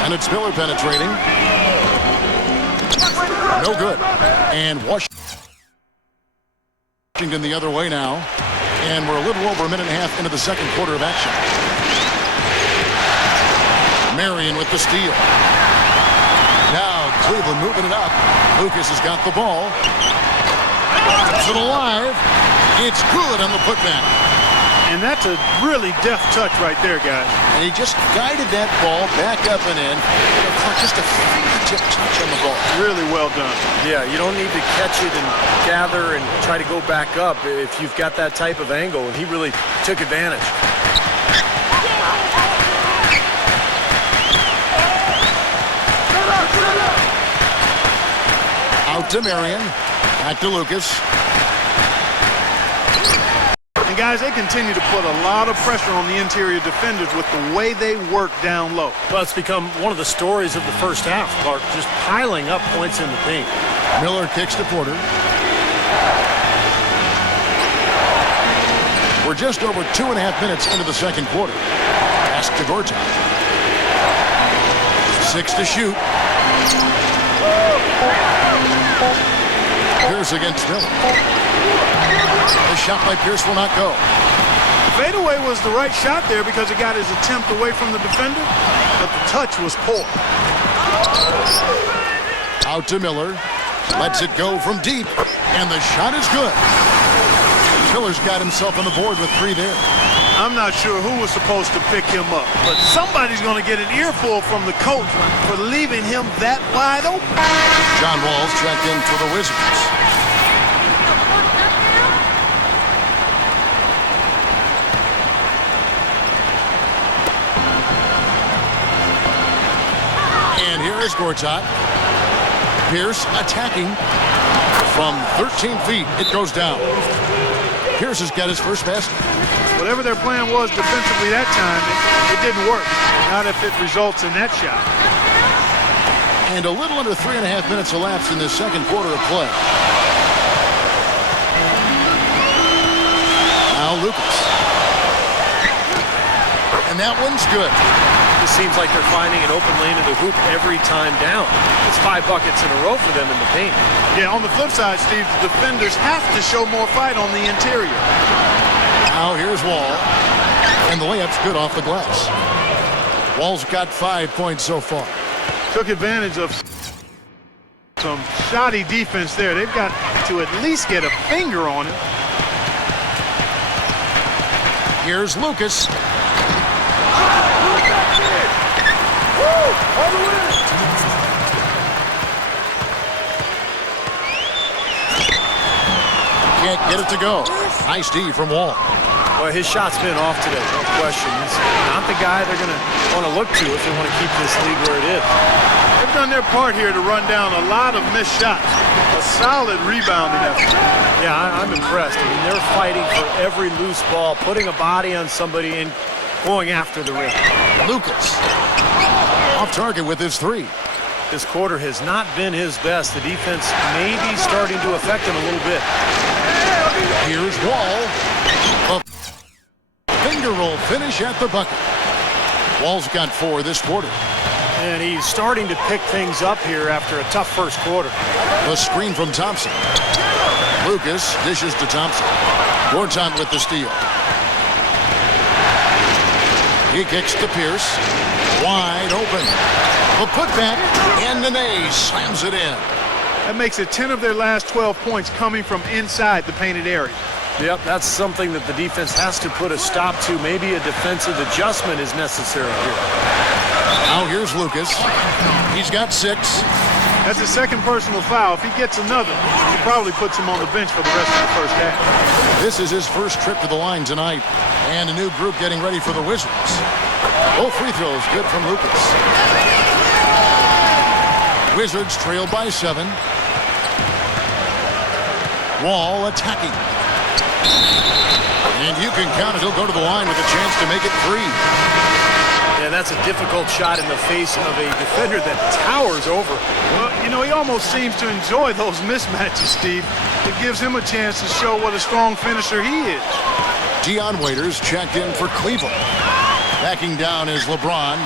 And it's Miller penetrating. No good. And Washington the other way now. And we're a little over a minute and a half into the second quarter of action. Marion with the steal. Now Cleveland moving it up. Lucas has got the ball. Keeps it alive. It's good on the putback. And that's a really deft touch right there, guys. And he just guided that ball back up and in. Just a fingertip touch on the ball. Really well done. Yeah, you don't need to catch it and gather and try to go back up if you've got that type of angle, and he really took advantage. Out to Marion. Back to Lucas. And guys, they continue to put a lot of pressure on the interior defenders with the way they work down low. Well, it's become one of the stories of the first half, Clark, just piling up points in the paint. Miller kicks to Porter. We're just over 2.5 minutes into the second quarter. Pass to Gortat. 6 to shoot. Pierce against Miller. The shot by Pierce will not go. Fadeaway was the right shot there because it got his attempt away from the defender, but the touch was poor. Out to Miller. Lets it go from deep, and the shot is good. Miller's got himself on the board with 3 there. I'm not sure who was supposed to pick him up, but somebody's going to get an earful from the coach for leaving him that wide open. John Wall's checked in for the Wizards. And here is Gortat. Pierce attacking from 13 feet. It goes down. Pierce has got his first basket. Whatever their plan was defensively that time, it didn't work. Not if it results in that shot. And a little under 3.5 minutes elapsed in this second quarter of play. Now Lucas. And that one's good. It seems like they're finding an open lane to the hoop every time down. It's 5 buckets in a row for them in the paint. Yeah, on the flip side, Steve, the defenders have to show more fight on the interior. Now here's Wall. And the layup's good off the glass. Wall's got 5 points so far. Took advantage of some shoddy defense there. They've got to at least get a finger on it. Here's Lucas. Can't get it to go. Nice D from Wall. Well, his shot's been off today, no question. He's not the guy they're going to want to look to if they want to keep this league where it is. They've done their part here to run down a lot of missed shots. A solid rebounding effort. Yeah, I'm impressed. I mean, they're fighting for every loose ball, putting a body on somebody and going after the rim. Lucas. Off target with his 3. This quarter has not been his best. The defense may be starting to affect him a little bit. Here's Wall. A finger roll finish at the bucket. Wall's got 4 this quarter. And he's starting to pick things up here after a tough first quarter. The screen from Thompson. Lucas dishes to Thompson. Gortat with the steal. He kicks to Pierce. Wide open. The putback, and Nene slams it in. That makes it 10 of their last 12 points coming from inside the painted area. Yep, that's something that the defense has to put a stop to. Maybe a defensive adjustment is necessary here. Now here's Lucas. He's got 6. That's his second personal foul. If he gets another, he probably puts him on the bench for the rest of the first half. This is his first trip to the line tonight. And a new group getting ready for the Wizards. Both free throws good from Lucas. Wizards trailed by 7. Wall attacking. And you can count it. He'll go to the line with a chance to make it 3. Yeah, that's a difficult shot in the face of a defender that towers over. Well, you know, he almost seems to enjoy those mismatches, Steve. It gives him a chance to show what a strong finisher he is. Dion Waiters checked in for Cleveland. Backing down is LeBron.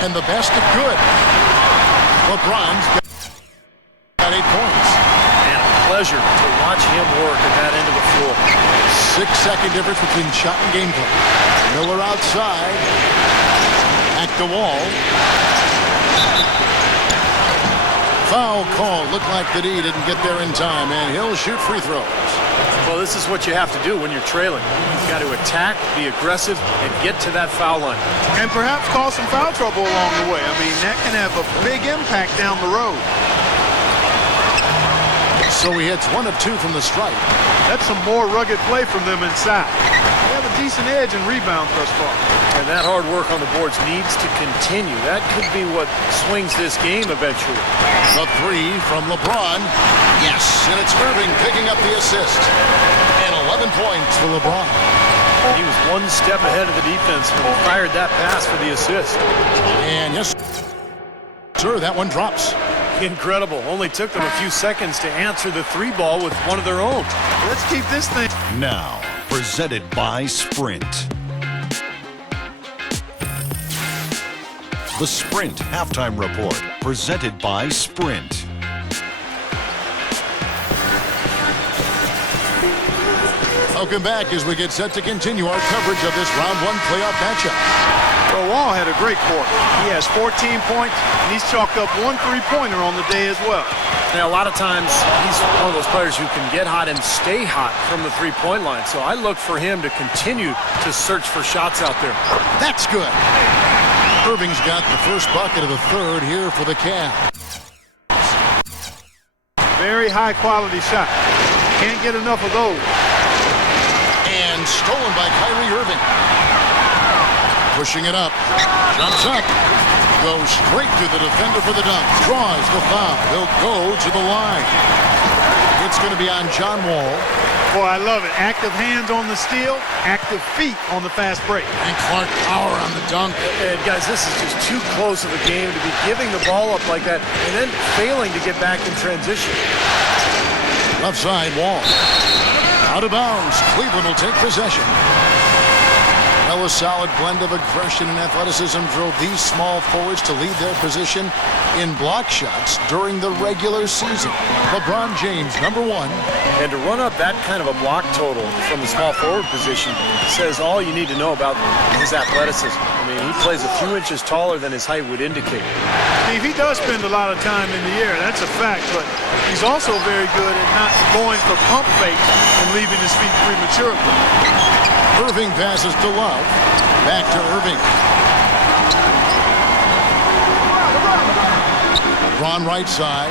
And the basket good. LeBron's got 8 points. And a pleasure to watch him work at that end of the floor. 6-second difference between shot and game play. Miller outside. Back to Wall. Foul call. Looked like the D didn't get there in time, and he'll shoot free throws. Well, this is what you have to do when you're trailing. You've got to attack, be aggressive, and get to that foul line. And perhaps cause some foul trouble along the way. I mean, that can have a big impact down the road. So he hits 1 of 2 from the stripe. That's some more rugged play from them inside. They have a decent edge in rebounds thus far. And that hard work on the boards needs to continue. That could be what swings this game eventually. The 3 from LeBron. Yes, and it's Irving picking up the assist. And 11 points for LeBron. And he was one step ahead of the defense when he fired that pass for the assist. And yes, sir, that one drops. Incredible. Only took them a few seconds to answer the 3 ball with one of their own. Let's keep this thing. Now, presented by Sprint. The Sprint Halftime Report, presented by Sprint. Welcome back as we get set to continue our coverage of this round 1 playoff matchup. Well, Wall had a great quarter. He has 14 points, and he's chalked up 1 3-pointer on the day as well. Now, a lot of times, he's one of those players who can get hot and stay hot from the 3-point line. So I look for him to continue to search for shots out there. That's good. Irving's got the first bucket of the third here for the Cavs. Very high-quality shot. Can't get enough of those. And stolen by Kyrie Irving. Pushing it up. Jumps up. Goes straight to the defender for the dunk. Draws the foul. He'll go to the line. It's going to be on John Wall. Boy, I love it. Active hands on the steal, active feet on the fast break. And Clark power on the dunk. And guys, this is just too close of a game to be giving the ball up like that and then failing to get back in transition. Left side, Wall. Out of bounds. Cleveland will take possession. Well, a solid blend of aggression and athleticism drove these small forwards to lead their position in block shots during the regular season. LeBron James, #1. And to run up that kind of a block total from the small forward position says all you need to know about his athleticism. I mean, he plays a few inches taller than his height would indicate. Steve, he does spend a lot of time in the air. That's a fact, but he's also very good at not going for pump fakes and leaving his feet prematurely. Irving passes to Love. Back to Irving. LeBron right side.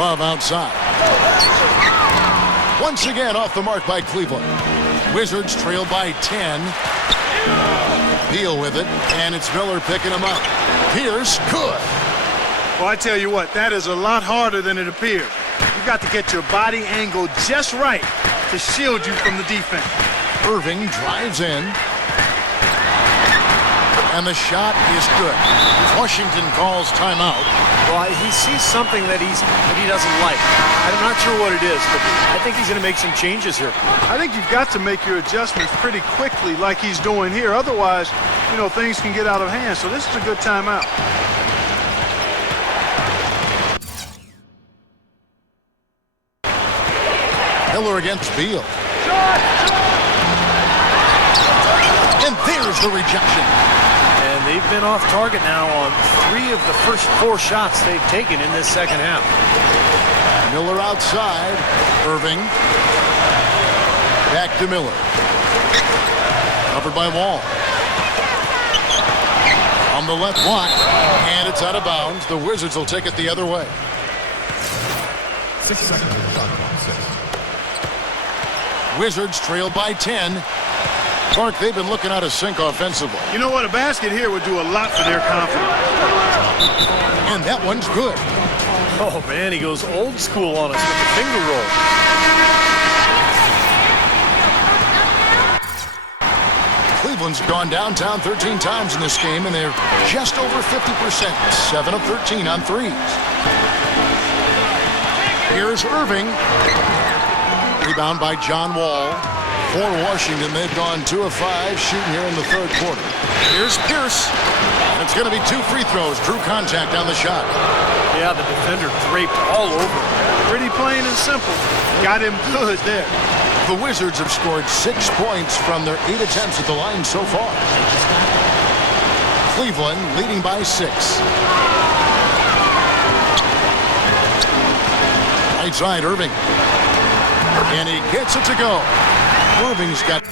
Love outside. Once again off the mark by Cleveland. Wizards trail by 10. Beal with it, and it's Miller picking him up. Pierce, good. Well, I tell you what, that is a lot harder than it appears. You've got to get your body angle just right to shield you from the defense. Irving drives in. And the shot is good. Washington calls timeout. Well, he sees something that he doesn't like. I'm not sure what it is, but I think he's going to make some changes here. I think you've got to make your adjustments pretty quickly like he's doing here. Otherwise, you know, things can get out of hand. So this is a good timeout. Miller against Beal. And there's the rejection. And they've been off target now on 3 of the first 4 shots they've taken in this second half. Miller outside. Irving. Back to Miller. Covered by Wall. On the left block. And it's out of bounds. The Wizards will take it the other way. 6 seconds. Wizards trail by 10. Clark, they've been looking out of sync offensively. You know what? A basket here would do a lot for their confidence. And that one's good. Oh, man, he goes old school on us with the finger roll. Cleveland's gone downtown 13 times in this game, and they're just over 50%. 7 of 13 on threes. Here's Irving. Rebound by John Wall. For Washington, they've gone 2 of 5 shooting here in the third quarter. Here's Pierce. It's going to be 2 free throws. Drew contact on the shot. Yeah, the defender draped all over. Pretty plain and simple. Got him good there. The Wizards have scored 6 points from their 8 attempts at the line so far. Cleveland leading by 6. Right side, Irving. And he gets it to go. Irving's got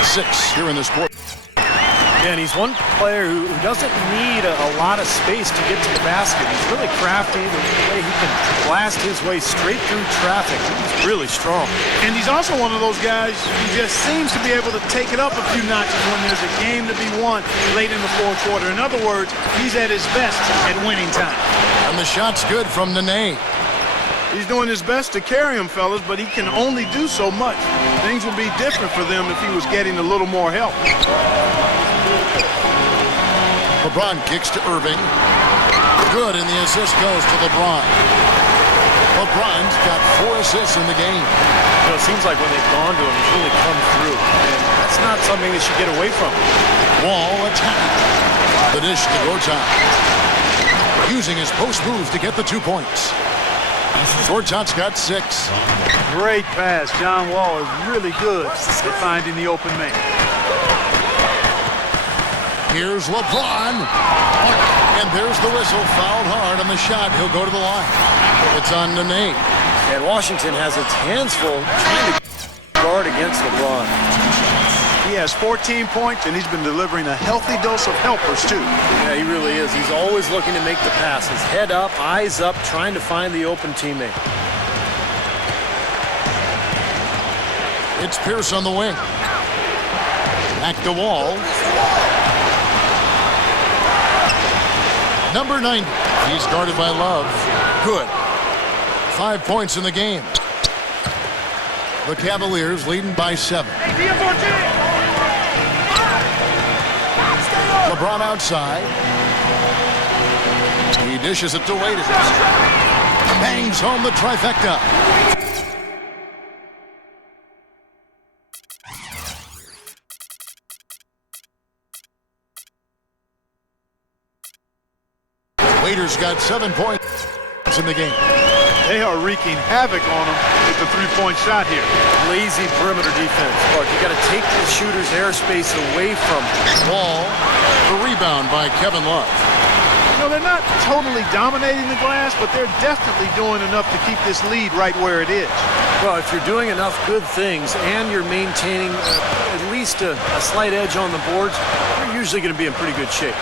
6 here in this quarter. Yeah, and he's one player who doesn't need a lot of space to get to the basket. He's really crafty, the way he can blast his way straight through traffic. He's really strong. And he's also one of those guys who just seems to be able to take it up a few notches when there's a game to be won late in the fourth quarter. In other words, he's at his best at winning time. And the shot's good from Nene. He's doing his best to carry him, fellas, but he can only do so much. Things would be different for them if he was getting a little more help. LeBron kicks to Irving. Good, and the assist goes to LeBron. LeBron's got 4 assists in the game. You know, it seems like when they've gone to him, he's really come through. And that's not something they should get away from. Wall attacking. The dish to Gortat. Using his post move to get the 2 points. Gortat's got 6. Great pass. John Wall is really good at finding the open man. Here's LeBron. And there's the whistle. Fouled hard on the shot. He'll go to the line. It's on Nene. And Washington has its hands full trying to guard against LeBron. He has 14 points, and he's been delivering a healthy dose of helpers, too. Yeah, he really is. He's always looking to make the passes. Head up, eyes up, trying to find the open teammate. It's Pierce on the wing. Back to Wall. Number 90. He's guarded by Love. Good. 5 points in the game. The Cavaliers leading by 7. LeBron outside. He dishes it to Waiters. Bangs home the trifecta. Waiters got 7 points in the game. They are wreaking havoc on him with the three-point shot here. Lazy perimeter defense. Clark, you got to take the shooter's airspace away from Wall. The rebound by Kevin Love. You know, they're not totally dominating the glass, but they're definitely doing enough to keep this lead right where it is. Well, if you're doing enough good things and you're maintaining at least a slight edge on the boards, you're usually going to be in pretty good shape.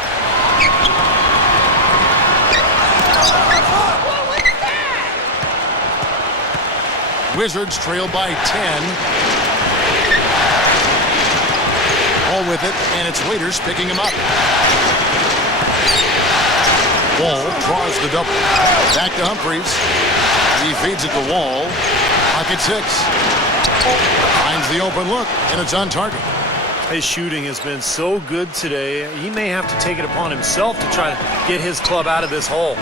Wizards trail by 10. Ball with it, and it's Waiters picking him up. Wall draws the double. Back to Humphries. He feeds it to Wall. Pocket 6. Finds the open look, and it's on target. His shooting has been so good today. He may have to take it upon himself to try to get his club out of this hole.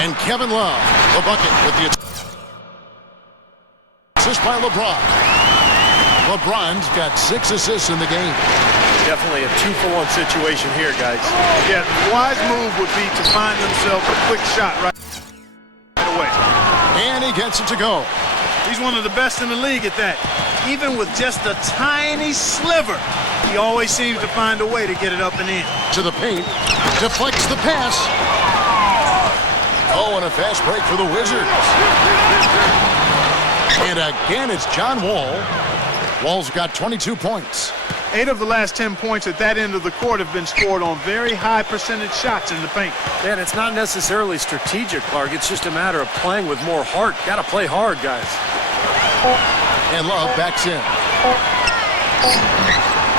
And Kevin Love, the bucket with the assist by LeBron. LeBron's got 6 assists in the game. Definitely a 2-for-1 situation here, guys. Yeah, the wise move would be to find themselves a quick shot right away. And he gets it to go. He's one of the best in the league at that. Even with just a tiny sliver, he always seems to find a way to get it up and in. To the paint, deflects the pass. Oh, and a fast break for the Wizards. And again, it's John Wall. Wall's got 22 points. 8 of the last 10 points at that end of the court have been scored on very high percentage shots in the paint. Man, it's not necessarily strategic, Clark. It's just a matter of playing with more heart. Got to play hard, guys. And Love backs in.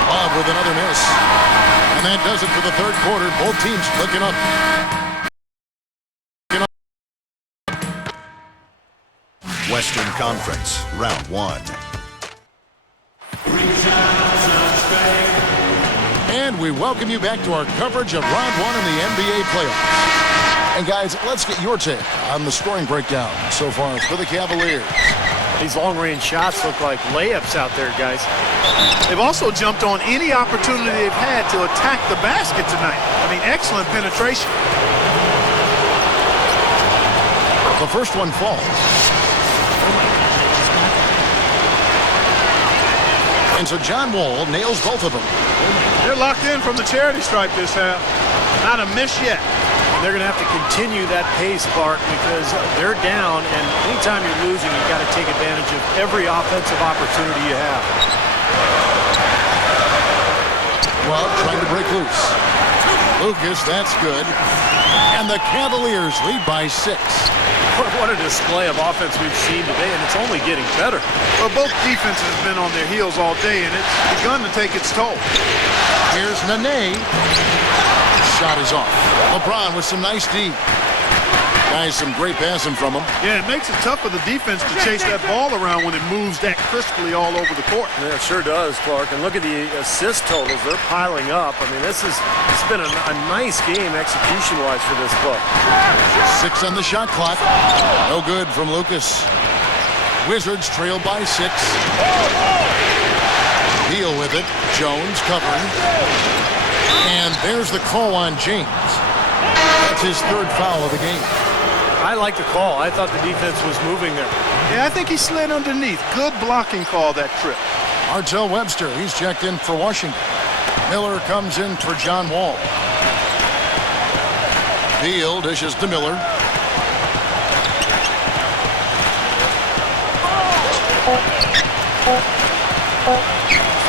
Love with another miss. And that does it for the third quarter. Both teams looking up. Western Conference, round 1. And we welcome you back to our coverage of round 1 in the NBA playoffs. And guys, let's get your take on the scoring breakdown so far for the Cavaliers. These long-range shots look like layups out there, guys. They've also jumped on any opportunity they've had to attack the basket tonight. I mean, excellent penetration. The first one falls. And so John Wall nails both of them. They're locked in from the charity stripe this half. Not a miss yet. And they're going to have to continue that pace, Clark, because they're down, and anytime you're losing, you've got to take advantage of every offensive opportunity you have. Well, trying to break loose. Lucas, that's good. And the Cavaliers lead by 6. What a display of offense we've seen today, and it's only getting better. Well, both defenses have been on their heels all day, and it's begun to take its toll. Here's Nene. Shot is off. LeBron with some nice D. Guys, some great passing from him. Yeah, it makes it tough for the defense to chase that ball around when it moves that crisply all over the court. Yeah, it sure does, Clark. And look at the assist totals. They're piling up. I mean, it's been a nice game execution-wise for this club. 6 on the shot clock. No good from Lucas. Wizards trail by 6. Beal with it. Jones covering. And there's the call on James. That's his 3rd foul of the game. I like the call. I thought the defense was moving there. Yeah, I think he slid underneath. Good blocking call that trip. Artell Webster, he's checked in for Washington. Miller comes in for John Wall. Beal dishes to Miller.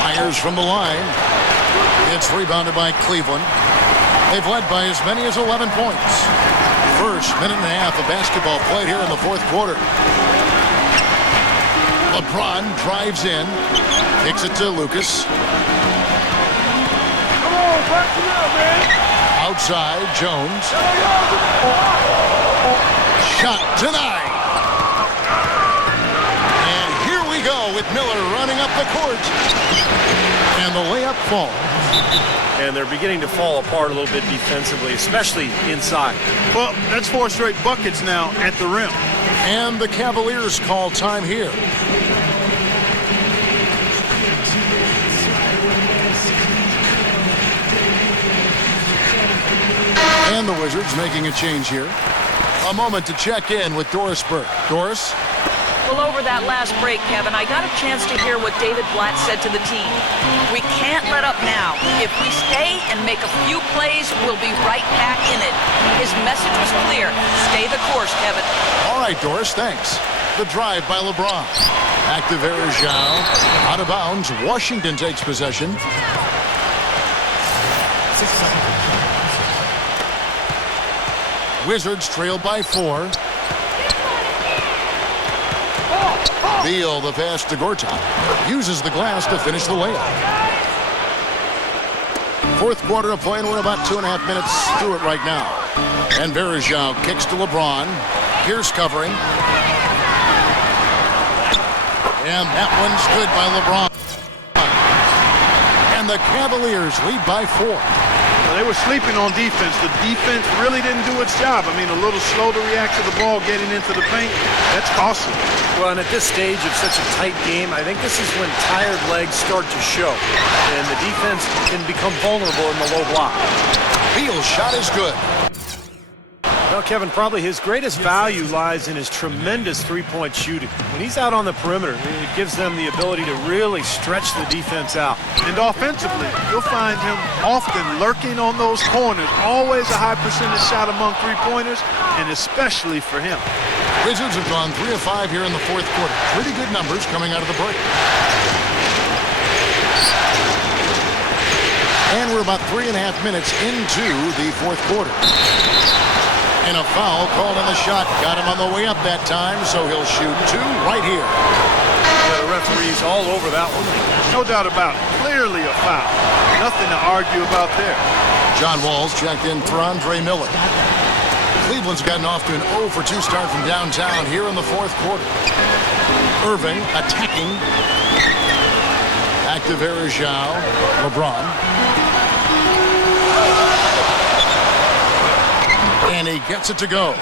Fires from the line. It's rebounded by Cleveland. They've led by as many as 11 points. First minute and a half of basketball played here in the 4th quarter. LeBron drives in. Kicks it to Lucas. Come on, back it up, man. Outside, Jones. Shot denied. And here we go with Miller running up the court. And the layup falls. And they're beginning to fall apart a little bit defensively, especially inside. Well, that's 4 straight buckets now at the rim. And the Cavaliers call time here. And the Wizards making a change here. A moment to check in with Doris Burke. Doris? Well, over that last break, Kevin, I got a chance to hear what David Blatt said to the team. We can't let up now. If we stay and make a few plays, we'll be right back in it. His message was clear. Stay the course, Kevin. All right, Doris, thanks. The drive by LeBron. Back to Verjao. Out of bounds. Washington takes possession. Wizards trail by 4. Beal, the pass to Gortat. Uses the glass to finish the layup. 4th quarter of play, and we're about 2.5 minutes through it right now. And Verjao kicks to LeBron. Here's covering. And that one's good by LeBron. And the Cavaliers lead by 4. Well, they were sleeping on defense. The defense really didn't do its job. I mean, a little slow to react to the ball getting into the paint. That's costly. Well, and at this stage of such a tight game, I think this is when tired legs start to show. And the defense can become vulnerable in the low block. Beal's shot is good. Well, Kevin, probably his greatest value lies in his tremendous three-point shooting. When he's out on the perimeter, it gives them the ability to really stretch the defense out. And offensively, you'll find him often lurking on those corners. Always a high percentage shot among three-pointers, and especially for him. Wizards have gone 3 of 5 here in the 4th quarter. Pretty good numbers coming out of the break. And we're about 3.5 minutes into the 4th quarter. And a foul called on the shot. Got him on the way up that time, so he'll shoot 2 right here. Yeah, the referee's all over that one. No doubt about it. Clearly a foul. Nothing to argue about there. John Wall's checked in for Andre Miller. Cleveland's gotten off to an 0 for 2 start from downtown here in the 4th quarter. Irving attacking. Back to Verjao. LeBron. And he gets it to go.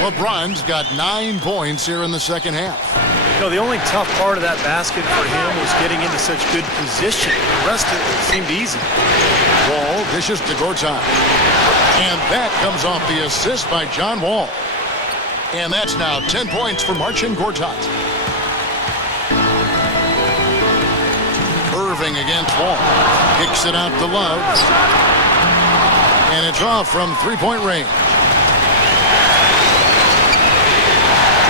LeBron's got 9 points here in the 2nd half. You know, the only tough part of that basket for him was getting into such good position. The rest of it seemed easy. Wall dishes to Gortat. And that comes off the assist by John Wall. And that's now 10 points for Marcin Gortat. Irving against Wall. Kicks it out to Love. And it's off from three-point range.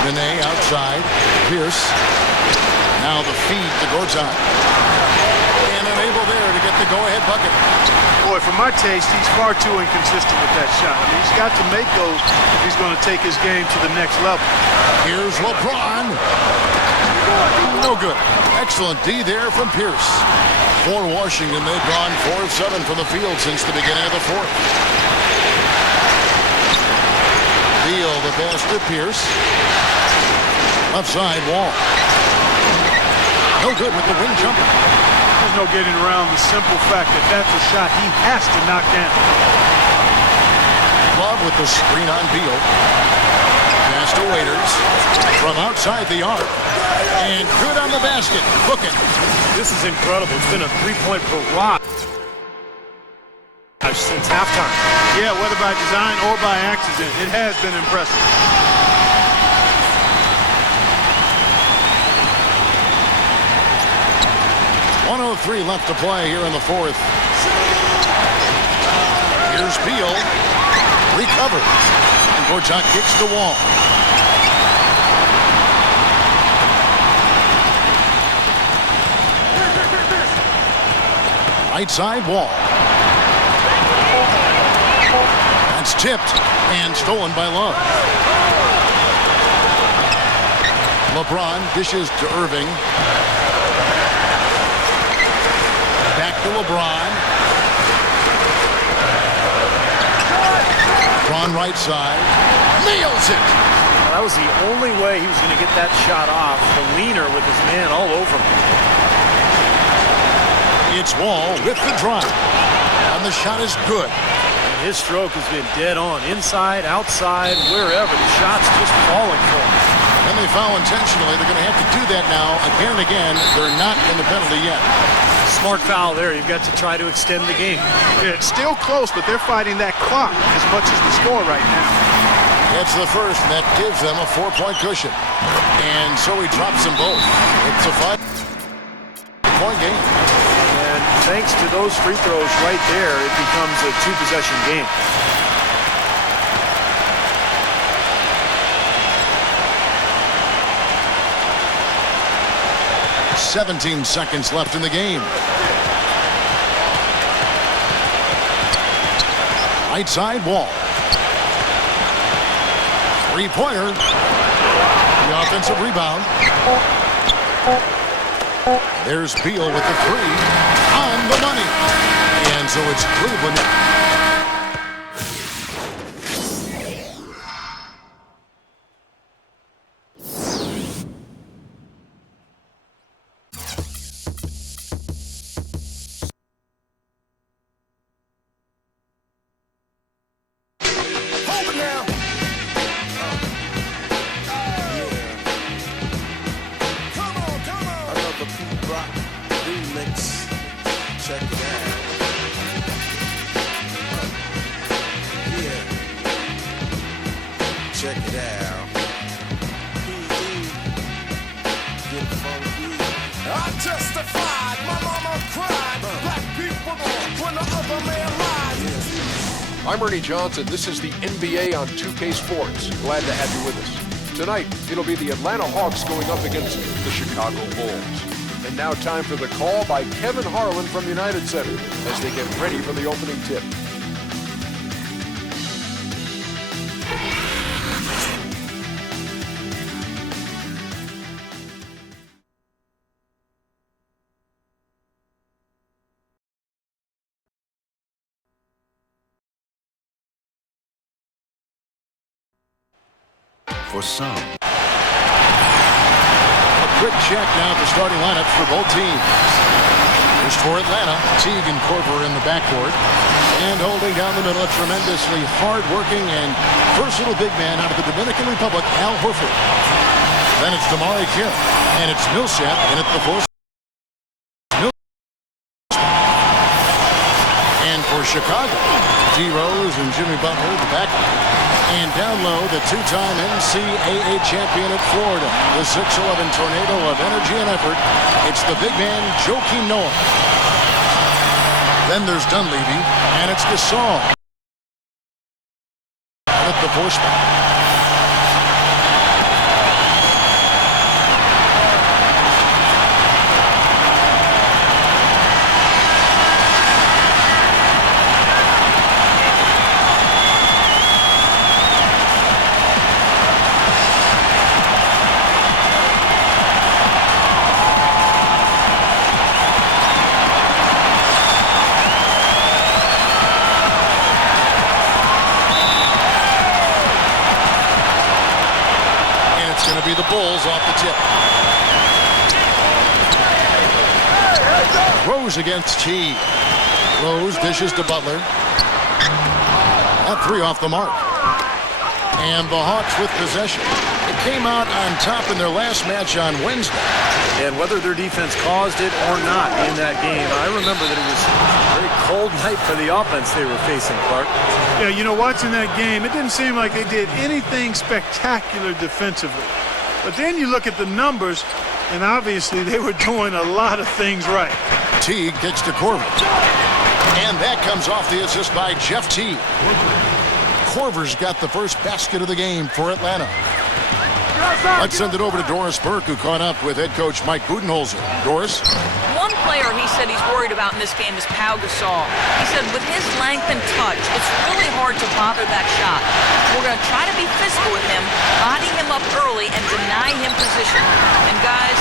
Nene outside. Pierce. Now the feed to Gortat. And unable there to get the go-ahead bucket. Boy, for my taste, he's far too inconsistent with that shot. I mean, he's got to make those if he's going to take his game to the next level. Here's LeBron. No good. Excellent D there from Pierce. For Washington, they've gone 4 of 7 from the field since the beginning of the fourth. Beal, the pass to Pierce. Upside Wall. No good with the wing jumper. There's no getting around the simple fact that that's a shot he has to knock down. Love with the screen on Beal. Pass to Waiters from outside the arc. And good on the basket. Book it. This is incredible. It's been a three-point barrage since halftime. Yeah, whether by design or by accident, it has been impressive. .103 left to play here in the fourth. Here's Beal. Recovered. And Gortat kicks the Wall. Right side Wall. That's tipped and stolen by Love. LeBron dishes to Irving. Back to LeBron. LeBron right side. Nails it. That was the only way he was going to get that shot off. The leaner with his man all over him. It's Wall with the drive. And the shot is good. And his stroke has been dead on. Inside, outside, wherever. The shot's just falling for him. And they foul intentionally. They're going to have to do that now again and again. They're not in the penalty yet. Smart foul there. You've got to try to extend the game. Yeah, it's still close, but they're fighting that clock as much as the score right now. That's the first, and that gives them a 4-point cushion. And so he drops them both. It's a 5-point game. And thanks to those free throws right there, it becomes a 2-possession game. .17 seconds left in the game. Right side Wall. Three-pointer. The offensive rebound. There's Beal with the three. On the money. And so it's Cleveland. I'm Ernie Johnson. This is the NBA on 2K Sports. Glad to have you with us. Tonight, it'll be the Atlanta Hawks going up against the Chicago Bulls. And now time for the call by Kevin Harlan from United Center as they get ready for the opening tip. For some, A quick check now at the starting lineups for both teams. First for Atlanta, Teague and Korver in the backcourt. And holding down the middle, a tremendously hard-working and versatile big man out of the Dominican Republic, Al Horford. Then it's Damari Kim. And it's Millsap in at the full. And for Chicago, D. Rose and Jimmy Butler, the back. And down low, the two-time NCAA champion at Florida. The 6'11 tornado of energy and effort. It's the big man, Joakim Noah. Then there's Dunleavy, and it's Gasol at the 4 spot. Be the Bulls off the tip. Rose against T. Rose dishes to Butler. That 3 off the mark. And the Hawks with possession. It came out on top in their last match on Wednesday. And whether their defense caused it or not in that game, I remember that it was a very cold night for the offense they were facing, Clark. Yeah, you know, watching that game, it didn't seem like they did anything spectacular defensively. But then you look at the numbers, and obviously they were doing a lot of things right. Teague kicks to Korver. And that comes off the assist by Jeff Teague. Korver's got the first basket of the game for Atlanta. Let's send it over to Doris Burke, who caught up with head coach Mike Budenholzer. Doris? One player he said he's worried about in this game is Pau Gasol. He said with his length and touch, it's really hard to bother that shot. We're going to try to be physical with him, body him up early, and deny him position. And guys,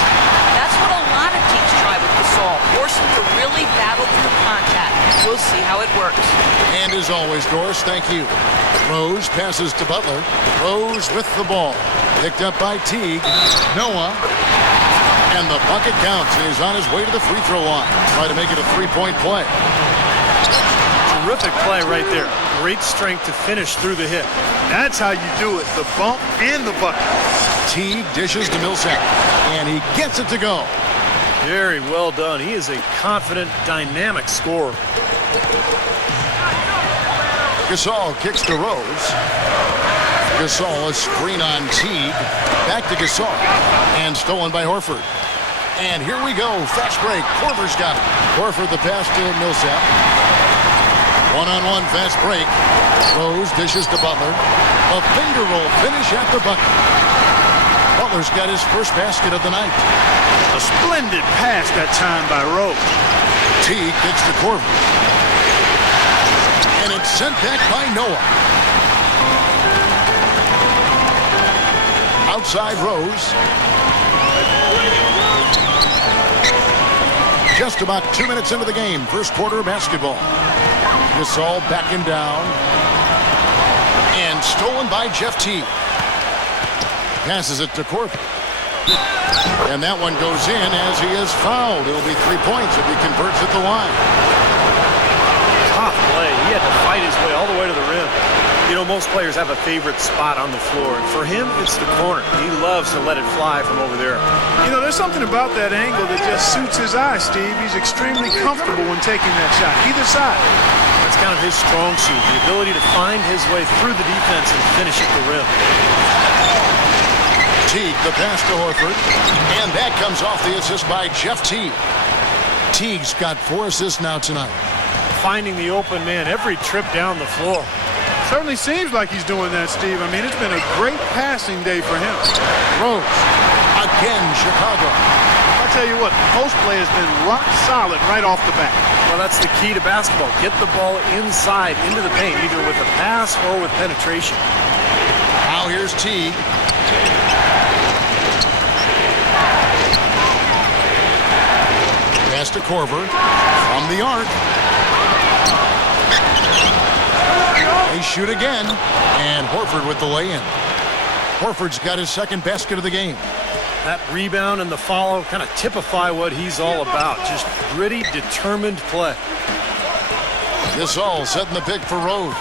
that's what a lot of teams try with Gasol, force him to really battle through contact. We'll see how it works. And as always, Doris, thank you. Rose passes to Butler. Rose with the ball. Picked up by Teague. Noah. And the bucket counts. He's on his way to the free throw line. Try to make it a 3-point play. Terrific play right there. Great strength to finish through the hip. That's how you do it, the bump and the bucket. Teague dishes to Millsap. And he gets it to go. Very well done. He is a confident, dynamic scorer. Gasol kicks to Rose. Gasol, a screen on Teague. Back to Gasol. And stolen by Horford. And here we go. Fast break. Korver's got it. Horford the pass to Millsap. One-on-one fast break. Rose dishes to Butler. A finger roll finish at the bucket. Butler's got his first basket of the night. A splendid pass that time by Rose. Teague kicks to Korver. And it's sent back by Noah. Outside Rose. Just about 2 minutes into the game. First quarter of basketball. Gasol backing down. And stolen by Jeff Teague. Passes it to Korver. And that one goes in as he is fouled. It'll be 3 points if he converts at the line. Tough play. He had to fight his way all the way to the rim. You know, most players have a favorite spot on the floor. And for him, it's the corner. He loves to let it fly from over there. You know, there's something about that angle that just suits his eye, Steve. He's extremely comfortable when taking that shot, either side. That's kind of his strong suit, the ability to find his way through the defense and finish at the rim. Teague, the pass to Horford. And that comes off the assist by Jeff Teague. Teague's got 4 assists now tonight. Finding the open man every trip down the floor. Certainly seems like he's doing that, Steve. I mean, it's been a great passing day for him. Rose. Again, Chicago. I'll tell you what, post play has been rock solid right off the bat. Well, that's the key to basketball. Get the ball inside, into the paint, either with a pass or with penetration. Now here's Teague. Pass to Korver. From the arc. They shoot again. And Horford with the lay-in. Horford's got his second basket of the game. That rebound and the follow kind of typify what he's all about. Just gritty, determined play. Gasol setting the pick for Rose.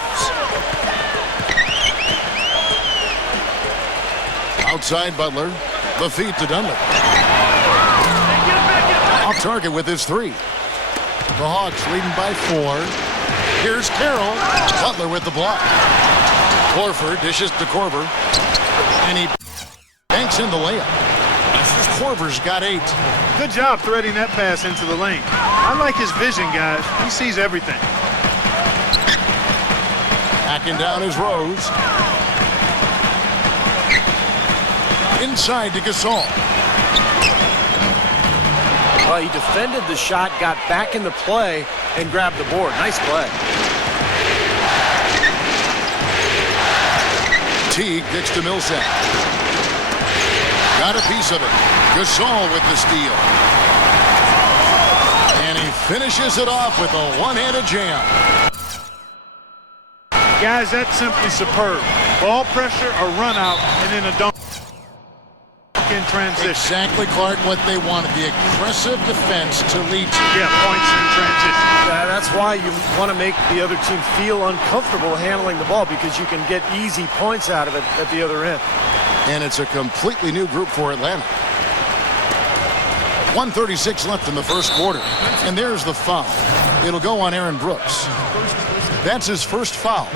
Outside Butler. The feed to Dunlap. Off target with his 3. The Hawks leading by 4. Here's Carroll. Butler with the block. Horford dishes to Korver. And he banks in the layup. Korver's got 8. Good job threading that pass into the lane. I like his vision, guys. He sees everything. Backing down is Rose. Inside to Gasol. Well, he defended the shot, got back into play, and grabbed the board. Nice play. Teague kicks to Millsap. Got a piece of it. Gasol with the steal. And he finishes it off with a one-handed jam. Guys, that's simply superb. Ball pressure, a run out, and then a dunk in transition. Exactly, Clark, what they wanted. The aggressive defense to lead to. Yeah, points in transition. That's why you want to make the other team feel uncomfortable handling the ball, because you can get easy points out of it at the other end. And it's a completely new group for Atlanta. 1:36 left in the first quarter. And there's the foul. It'll go on Aaron Brooks. That's his first foul.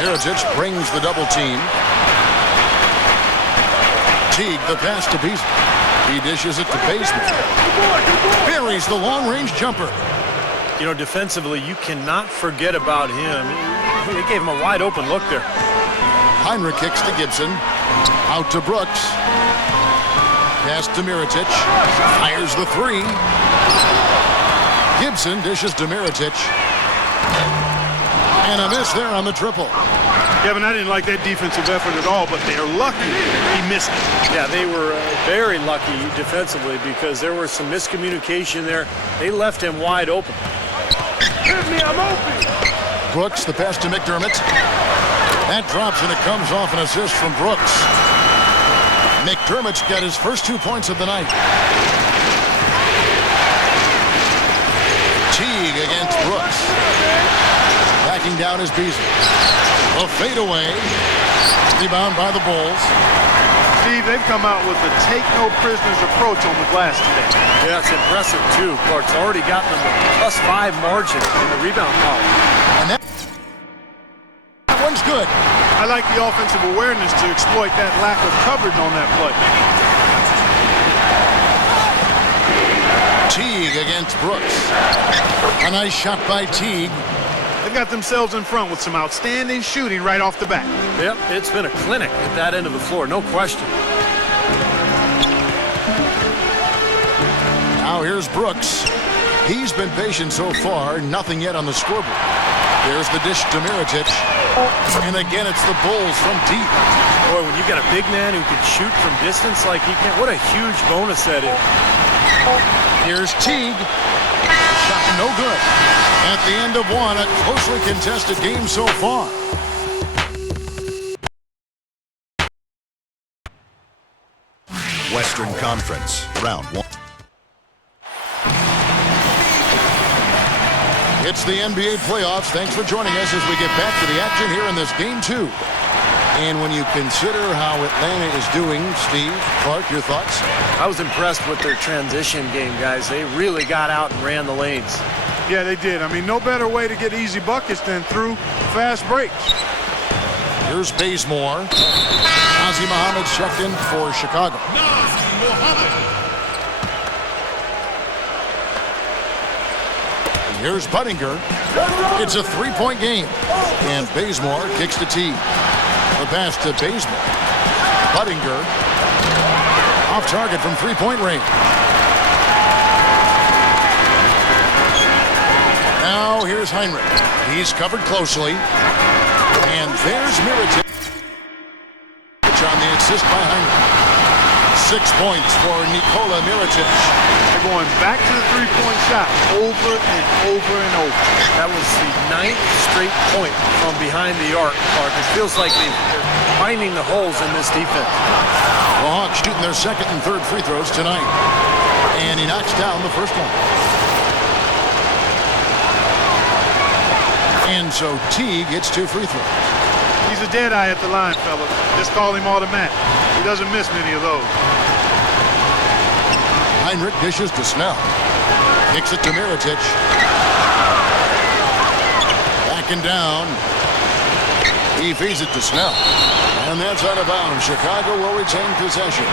Mirotić brings the double team. Teague the pass to Beasley. He dishes it to Bazemore. Buries the long-range jumper. You know, defensively, you cannot forget about him. They gave him a wide open look there. Heinrich kicks to Gibson. Out to Brooks. Pass to Mirotić. Fires the 3. Gibson dishes to Mirotić. And a miss there on the triple. Kevin, I didn't like that defensive effort at all, but they're lucky he missed it. Yeah, they were very lucky defensively, because there was some miscommunication there. They left him wide open. Hit me, I'm open. Brooks, the pass to McDermott. That drops, and it comes off an assist from Brooks. McDermott's got his first 2 points of the night. Teague against Brooks. Backing down is Beasley. A fadeaway. Rebound by the Bulls. Steve, they've come out with a take-no-prisoners approach on the glass today. Yeah, it's impressive, too. Clark's already gotten them a +5 margin in the rebound column. And that one's good. I like the offensive awareness to exploit that lack of coverage on that play. Teague against Brooks. A nice shot by Teague. They've got themselves in front with some outstanding shooting right off the bat. Yep, it's been a clinic at that end of the floor, no question. Now here's Brooks. He's been patient so far, nothing yet on the scoreboard. There's the dish to Mirotić. And again, it's the Bulls from deep. Boy, when you got a big man who can shoot from distance like he can, what a huge bonus that is. Here's Teague. Shot no good. At the end of one, a closely contested game so far. Western Conference, round 1. It's the NBA playoffs. Thanks for joining us as we get back to the action here in this game 2. And when you consider how Atlanta is doing, Steve, Clark, your thoughts? I was impressed with their transition game, guys. They really got out and ran the lanes. Yeah, they did. I mean, no better way to get easy buckets than through fast breaks. Here's Bazemore. Nazi Muhammad checked in for Chicago. Here's Buttinger. It's a 3-point game. And Bazemore kicks to T. The pass to Bazemore. Buttinger. Off target from 3-point range. Now here's Heinrich. He's covered closely. And there's Mirotić on the assist by Heinrich. 6 points for Nikola Mirotić. They're going back to the three-point shot over and over and over. That was the 9th straight point from behind the arc, Clark. It feels like they're finding the holes in this defense. The Hawks shooting their second and third free throws tonight. And he knocks down the first one. And so Teague gets 2 free throws. He's a dead eye at the line, fellas. Just call him automatic. He doesn't miss many of those. Heinrich dishes to Snell. Kicks it to Mirotic. Backing down. He feeds it to Snell. And that's out of bounds. Chicago will retain possession.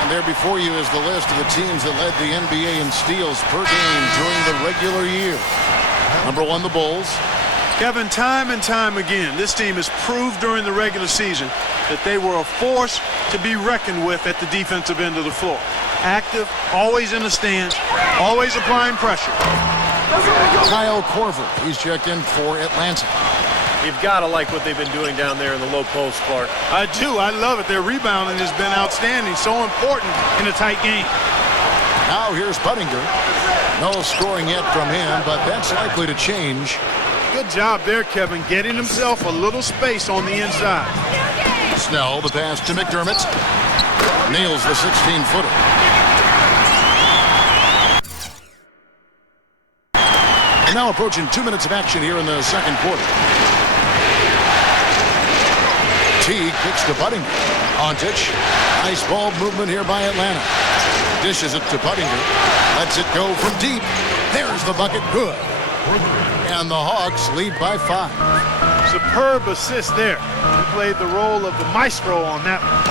And there before you is the list of the teams that led the NBA in steals per game during the regular year. Number 1, the Bulls. Kevin, time and time again, this team has proved during the regular season that they were a force to be reckoned with at the defensive end of the floor. Active, always in the stands, always applying pressure. Kyle Korver, he's checked in for Atlanta. You've got to like what they've been doing down there in the low post, Clark. I do. I love it. Their rebounding has been outstanding. So important in a tight game. Now here's Buttinger. No scoring yet from him, but that's likely to change. Good job there, Kevin, getting himself a little space on the inside. Snell, the pass to McDermott. Nails the 16-footer. And now approaching 2 minutes of action here in the second quarter. Teague kicks to Buttinger. Ontic. Nice ball movement here by Atlanta. Dishes it to Buttinger. Lets it go from deep. There's the bucket. Good. And the Hawks lead by 5. Superb assist there. He played the role of the maestro on that one.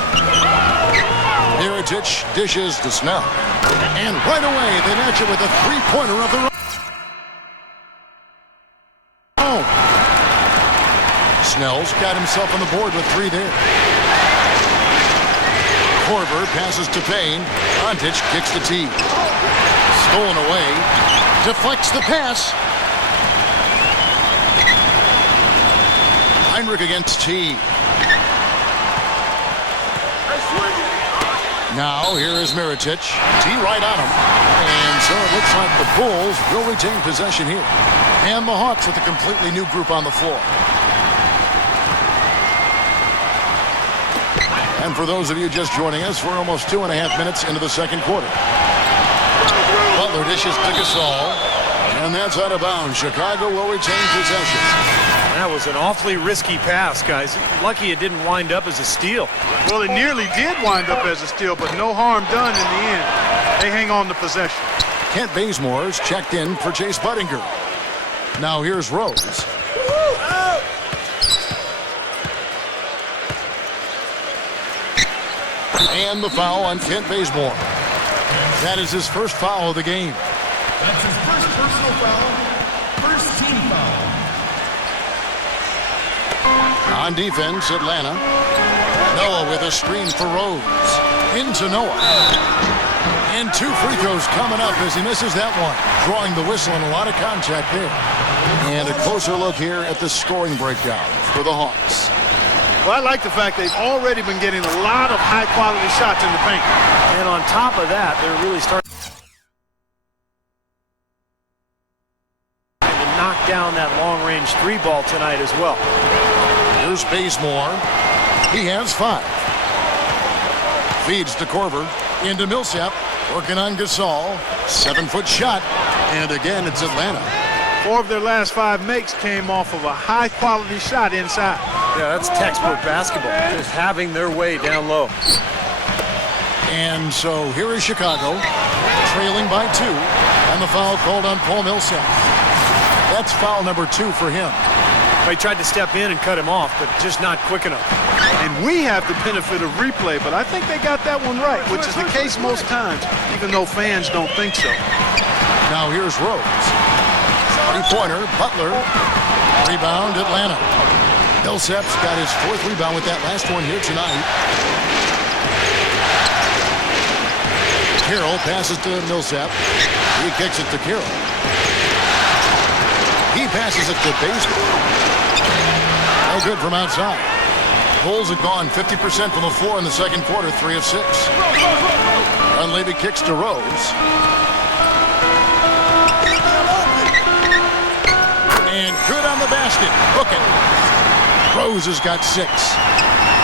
Mirotic dishes to Snell. And right away they match it with a three-pointer of their own. Snell's got himself on the board with 3 there. Korver passes to Payne. Ontic kicks to Teague. Stolen away. Deflects the pass. Heinrich against Teague. Now here is Mirotic. T right on him. And so it looks like the Bulls will retain possession here. And the Hawks with a completely new group on the floor. And for those of you just joining us, we're almost 2.5 minutes into the second quarter. Butler dishes to Gasol. And that's out of bounds. Chicago will retain possession. That was an awfully risky pass, guys. Lucky it didn't wind up as a steal. Well, it nearly did wind up as a steal, but no harm done in the end. They hang on to possession. Kent Bazemore's checked in for Chase Buttinger. Now here's Rose. And the foul on Kent Bazemore. That is his first foul of the game. That's his first personal foul, first team foul. On defense, Atlanta. Noah with a screen for Rose. Into Noah. And 2 free throws coming up as he misses that one. Drawing the whistle and a lot of contact there. And a closer look here at the scoring breakdown for the Hawks. Well, I like the fact they've already been getting a lot of high-quality shots in the paint. And on top of that, they're really starting to knock down that long-range 3 ball tonight as well. Here's Bazemore. He has 5. Feeds to Korver. Into Millsap. Working on Gasol. 7-foot shot. And again, it's Atlanta. 4 of their last 5 makes came off of a high-quality shot inside. Yeah, that's textbook basketball. Just having their way down low. And so here is Chicago, trailing by 2. And the foul called on Paul Millsap. That's foul number 2 for him. They tried to step in and cut him off, but just not quick enough. And we have the benefit of replay, but I think they got that one right, which is the case most times, even though fans don't think so. Now here's Rose. 3-pointer, Butler. Rebound, Atlanta. Millsap's got his 4th rebound with that last one here tonight. Carroll passes to Millsap. He kicks it to Carroll. He passes it to Bazemore. No good from outside. Bulls have gone 50% from the floor in the second quarter, 3 of 6. Dunleavy kicks to Rose. And good on the basket. Hook it. Rose has got 6.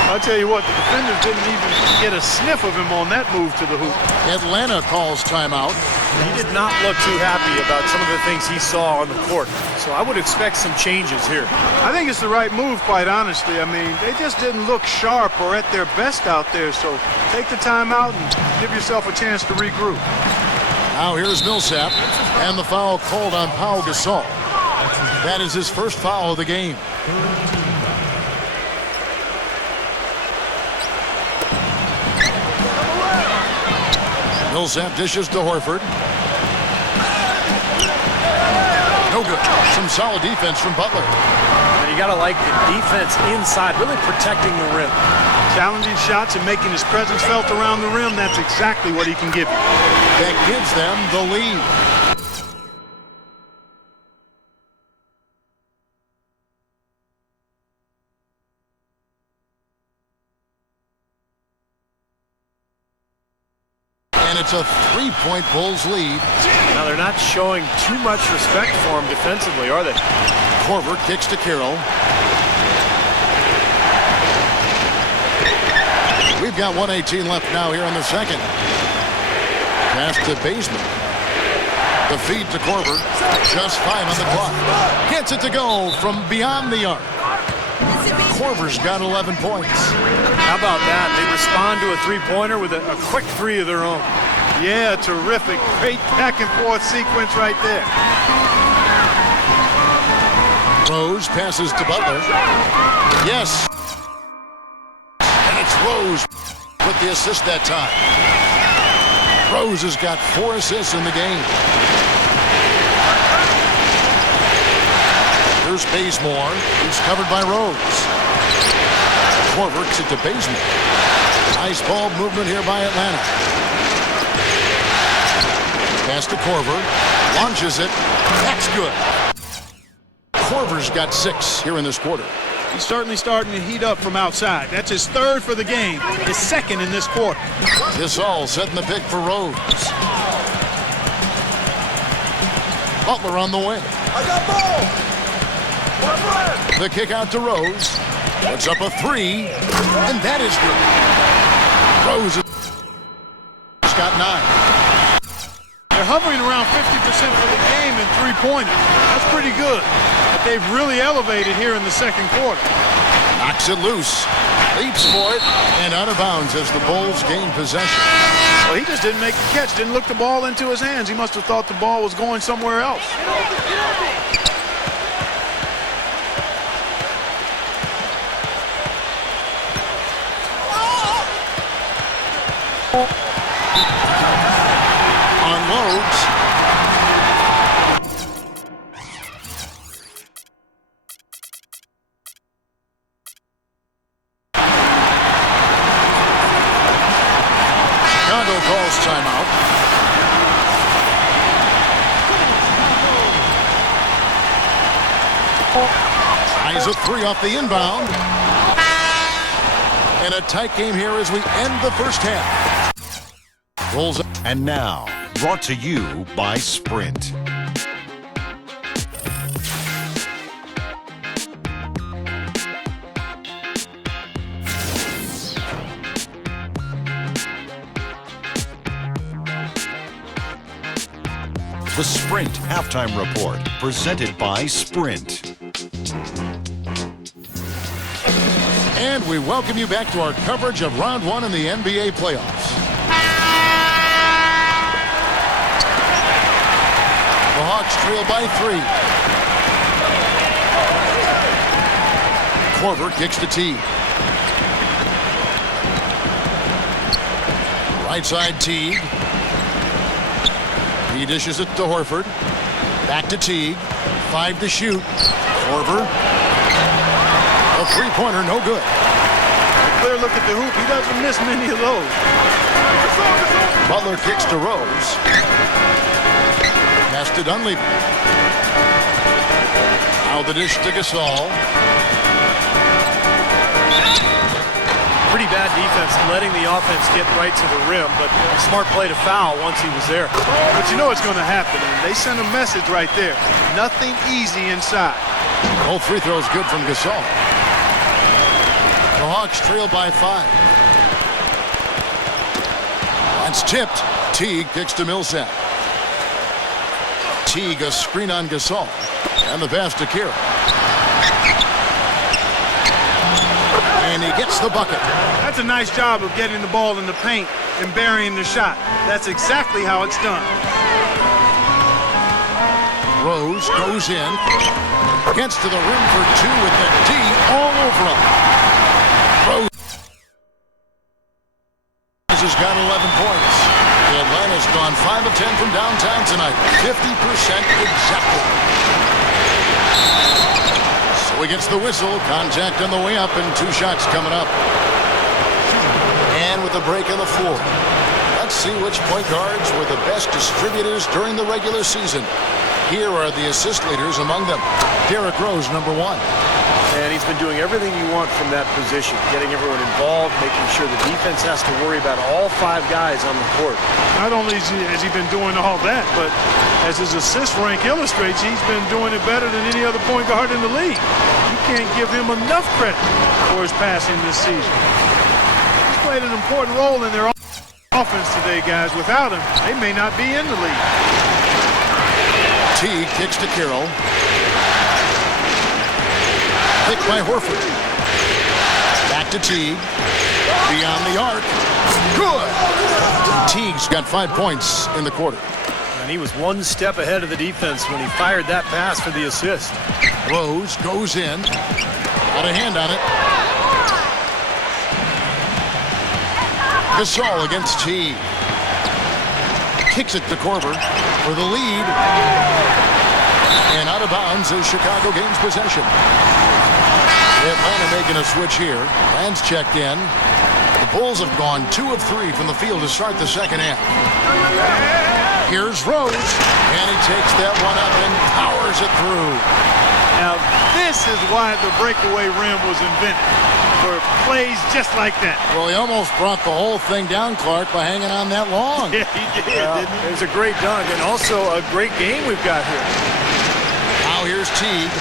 I'll tell you what, the defenders didn't even get a sniff of him on that move to the hoop. Atlanta calls timeout. He did not look too happy about some of the things he saw on the court. So I would expect some changes here. I think it's the right move, quite honestly. I mean, they just didn't look sharp or at their best out there. So take the time out and give yourself a chance to regroup. Now here's Millsap, and the foul called on Pau Gasol. That is his first foul of the game. Millsap dishes to Horford. No good. Some solid defense from Butler. And you got to like the defense inside, really protecting the rim. Challenging shots and making his presence felt around the rim, that's exactly what he can give you. That gives them the lead. And it's a 3-point Bulls lead. Now they're not showing too much respect for him defensively, are they? Korver kicks to Carroll. We've got 1:18 left now here in the second. Pass to Baseman. The feed to Korver. Just 5 on the clock. Gets it to go from beyond the arc. Korver's got 11 points. How about that? They respond to a three-pointer with a quick three of their own. Yeah, terrific. Great back-and-forth sequence right there. Rose passes to Butler. Yes. And it's Rose with the assist that time. Rose has got 4 assists in the game. Here's Bazemore. He's covered by Rose. Korver kicks it to Bazemore. Nice ball movement here by Atlanta. Pass to Korver. Launches it. That's good. Korver's got 6 here in this quarter. He's certainly starting to heat up from outside. That's his 3rd for the game, his 2nd in this quarter. Gasol setting the pick for Rose. Butler on the wing. I got ball. The kick out to Rose. Puts up a 3, and that is good. Rose has got 9. They're hovering around 50% for the game in three-pointers. That's pretty good. But they've really elevated here in the second quarter. Knocks it loose. Leaps for it, and out of bounds as the Bulls gain possession. Well, he just didn't make the catch, didn't look the ball into his hands. He must have thought the ball was going somewhere else. Unloads. Chicago calls timeout. Tries a 3 off the inbound. And a tight game here as we end the first half. Bulls. And now, brought to you by Sprint. The Sprint Halftime Report, presented by Sprint. And we welcome you back to our coverage of Round 1 in the NBA playoffs. The Hawks trail by 3. Korver kicks to Teague. Right side Teague. He dishes it to Horford. Back to Teague. 5 to shoot. Korver. A three-pointer, no good. A clear look at the hoop. He doesn't miss many of those. Butler kicks to Rose. Pass to Dunleavy. Now the dish to Gasol. Pretty bad defense, letting the offense get right to the rim, but a smart play to foul once he was there. But you know it's going to happen. They sent a message right there. Nothing easy inside. Both free throws good from Gasol. The Hawks trail by 5. That's tipped. Teague kicks to Millsap. Teague, a screen on Gasol. And the pass to Kira. And he gets the bucket. That's a nice job of getting the ball in the paint and burying the shot. That's exactly how it's done. Rose goes in. Gets to the rim for two with the D all over him. Rose has got 11 points. Atlanta's gone 5 of 10 from downtown tonight. 50% exactly. So he gets the whistle. Contact on the way up and 2 shots coming up. And with a break on the floor. Let's see which point guards were the best distributors during the regular season. Here are the assist leaders among them. Derrick Rose, number 1. And he's been doing everything you want from that position, getting everyone involved, making sure the defense has to worry about all 5 guys on the court. Not only has he been doing all that, but as his assist rank illustrates, he's been doing it better than any other point guard in the league. You can't give him enough credit for his passing this season. He's played an important role in their offense today, guys. Without him, they may not be in the league. Teague kicks to Carroll. Picked by Horford. Back to Teague. Beyond the arc. Good! Teague's got 5 points in the quarter. And he was 1 step ahead of the defense when he fired that pass for the assist. Rose goes in. Got a hand on it. Gasol against Teague. Kicks it to Korver for the lead. And out of bounds is Chicago gains possession. Atlanta making a switch here. Rand's checked in. The Bulls have gone 2 of 3 from the field to start the second half. Here's Rose. And he takes that one up and powers it through. Now, this is why the breakaway rim was invented. For plays just like that. Well, he almost brought the whole thing down, Clark, by hanging on that long. Yeah, he did, didn't he? It was a great dunk and also a great game we've got here. Now here's Teague.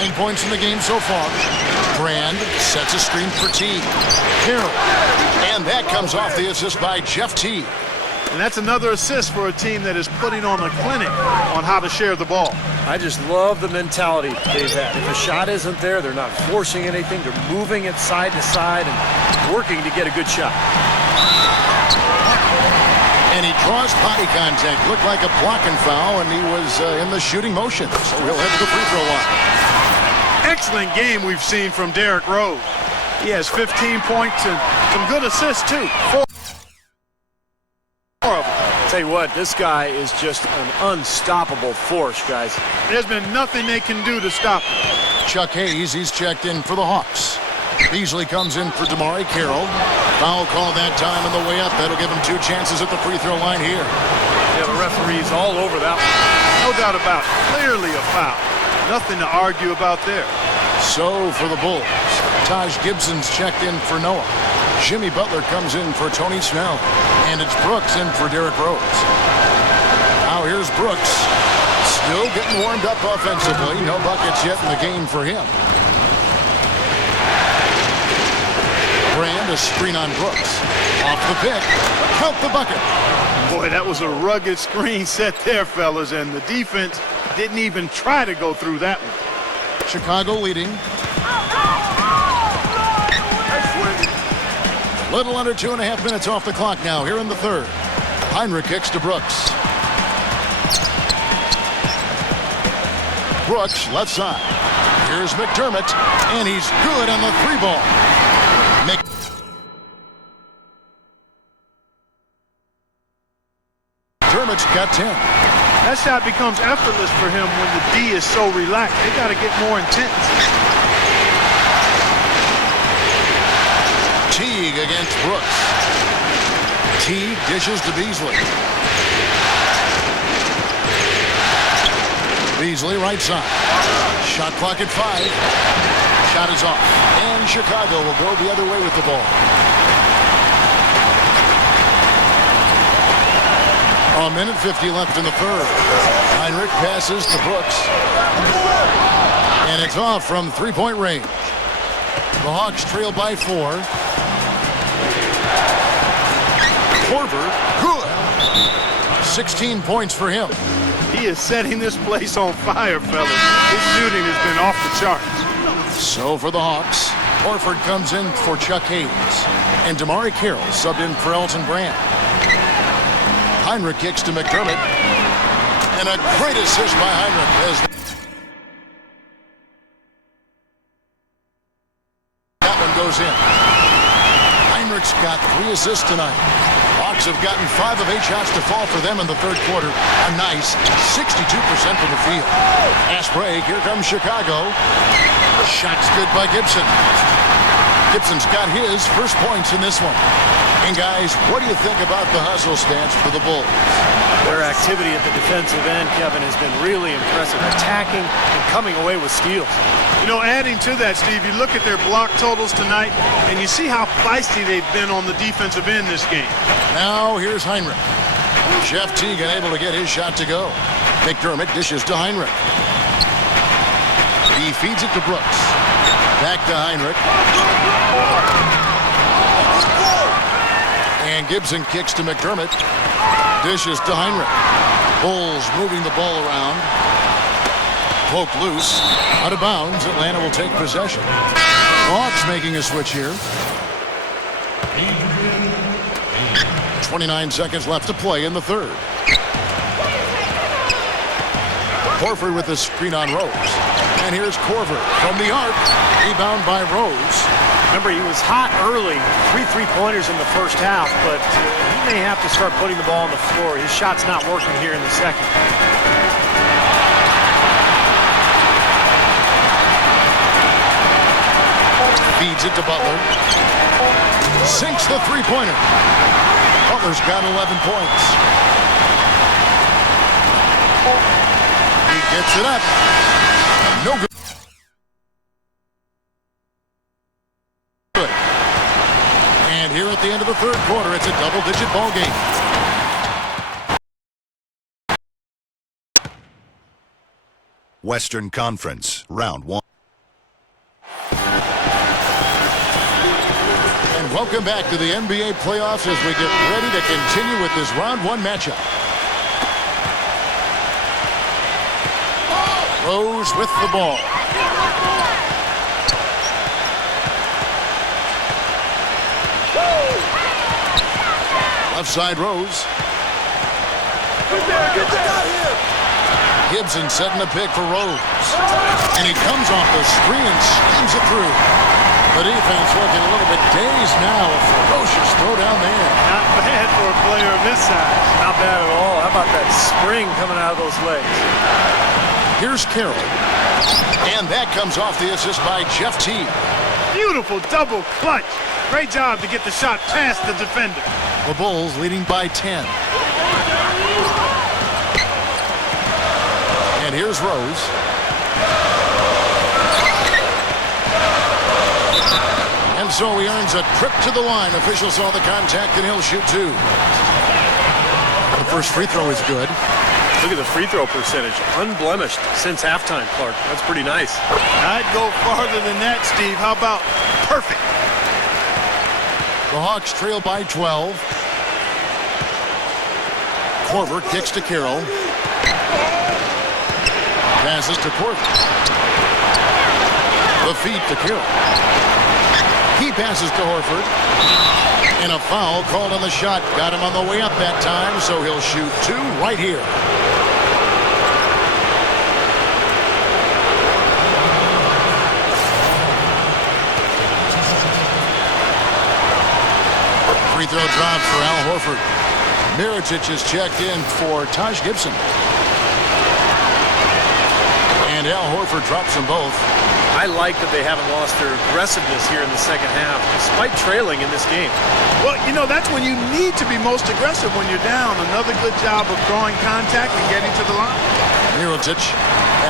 9 points in the game so far. Brand sets a screen for Teague. Carroll. And that comes off the assist by Jeff Teague. And that's another assist for a team that is putting on a clinic on how to share the ball. I just love the mentality they've had. If a shot isn't there, they're not forcing anything. They're moving it side to side and working to get a good shot. And he draws body contact. Looked like a blocking foul, and he was in the shooting motion. So he'll head to the free throw line. Excellent game we've seen from Derrick Rose. He has 15 points and some good assists, too. 4 of them. Tell you what, this guy is just an unstoppable force, guys. There's been nothing they can do to stop him. Chuck Hayes, he's checked in for the Hawks. Beasley comes in for Damari Carroll. Foul call that time on the way up. That'll give him 2 chances at the free throw line here. Yeah, the referee's all over that one. No doubt about it. Clearly a foul. Nothing to argue about there. So for the Bulls, Taj Gibson's checked in for Noah. Jimmy Butler comes in for Tony Snell. And it's Brooks in for Derrick Rose. Now here's Brooks. Still getting warmed up offensively. No buckets yet in the game for him. Brand, a screen on Brooks. Off the pick. Count the bucket. Boy, that was a rugged screen set there, fellas, and the defense didn't even try to go through that one. Chicago leading. Little under 2.5 minutes off the clock now here in the third. Heinrich kicks to Brooks. Brooks, left side. Here's McDermott, and he's good on the 3-ball. McDermott's got 10. That shot becomes effortless for him when the D is so relaxed. They got to get more intense. Teague against Brooks. Teague dishes to Beasley. Beasley right side. Shot clock at 5. Shot is off. And Chicago will go the other way with the ball. A minute 50 left in the third. Heinrich passes to Brooks. And it's off from 3-point range. The Hawks trail by 4. Korver, good. 16 points for him. He is setting this place on fire, fellas. His shooting has been off the charts. So for the Hawks, Horford comes in for Chuck Hayes. And Damari Carroll subbed in for Elton Brand. Heinrich kicks to McDermott. And a great assist by Heinrich as that one goes in. Heinrich's got 3 assists tonight. Hawks have gotten 5 of 8 shots to fall for them in the third quarter. A nice 62% from the field. Fast break. Here comes Chicago. Shot's good by Gibson. Gibson's got his first points in this one. And guys, what do you think about the hustle stance for the Bulls? Their activity at the defensive end, Kevin, has been really impressive. Attacking and coming away with steals. You know, adding to that, Steve, you look at their block totals tonight, and you see how feisty they've been on the defensive end this game. Now here's Heinrich. Jeff Teagan able to get his shot to go. McDermott dishes to Heinrich. He feeds it to Brooks. Back to Heinrich. And Gibson kicks to McDermott. Dishes to Heinrich. Bulls moving the ball around. Poke loose. Out of bounds. Atlanta will take possession. Hawks making a switch here. 29 seconds left to play in the third. Horford with the screen on Rose. And here's Corver from the arc. Rebound by Rose. Remember, he was hot early. 3 3-pointers in the first half, but he may have to start putting the ball on the floor. His shot's not working here in the second. Feeds it to Butler. Sinks the three-pointer. Butler's got 11 points. He gets it up. No good. And here at the end of the third quarter, it's a double-digit ball game. Western Conference, round 1. And welcome back to the NBA playoffs as we get ready to continue with this round 1 matchup. Rose with the ball. Left side Rose. Gibson setting the pick for Rose. And he comes off the screen and slams it through. The defense looking a little bit dazed now. A ferocious throw down there. Not bad for a player of this size. Not bad at all. How about that spring coming out of those legs? Here's Carroll. And that comes off the assist by Jeff T. Beautiful double clutch. Great job to get the shot past the defender. The Bulls leading by 10. And here's Rose. And so he earns a trip to the line. Officials saw the contact and he'll shoot 2. The first free throw is good. Look at the free throw percentage. Unblemished since halftime, Clark. That's pretty nice. I'd go farther than that, Steve. How about perfect? The Hawks trail by 12. Corver kicks to Carroll. Passes to Corver. The feed to Carroll. He passes to Horford. And a foul called on the shot. Got him on the way up that time, so he'll shoot 2 right here. Free throw drop for Al Horford. Mirotic is checked in for Taj Gibson. And Al Horford drops them both. I like that they haven't lost their aggressiveness here in the second half, despite trailing in this game. Well, you know, that's when you need to be most aggressive when you're down. Another good job of drawing contact and getting to the line. Mirotic,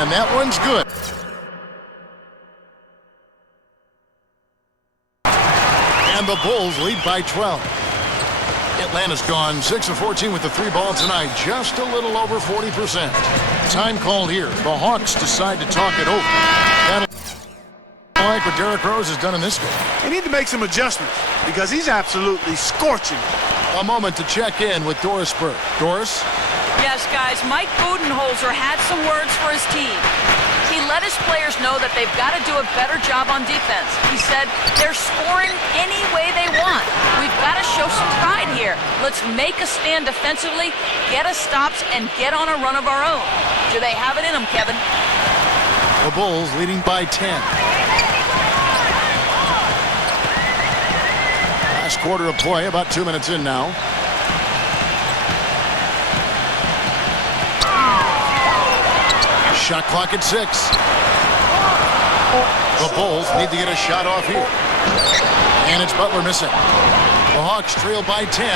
and that one's good. And the Bulls lead by 12. Atlanta's gone 6 of 14 with the 3-ball tonight, just a little over 40%. Time called here. The Hawks decide to talk it over. That'll like what Derrick Rose has done in this game. They need to make some adjustments because he's absolutely scorching. A moment to check in with Doris Burke. Doris? Yes, guys, Mike Budenholzer had some words for his team. He let his players know that they've got to do a better job on defense. He said they're scoring any way they want. We've got to show some pride here. Let's make a stand defensively, get us stops, and get on a run of our own. Do they have it in them, Kevin? The Bulls leading by 10. Last quarter of play, about 2 minutes in now. Shot clock at 6. The Bulls need to get a shot off here. And it's Butler missing. The Hawks trail by 10.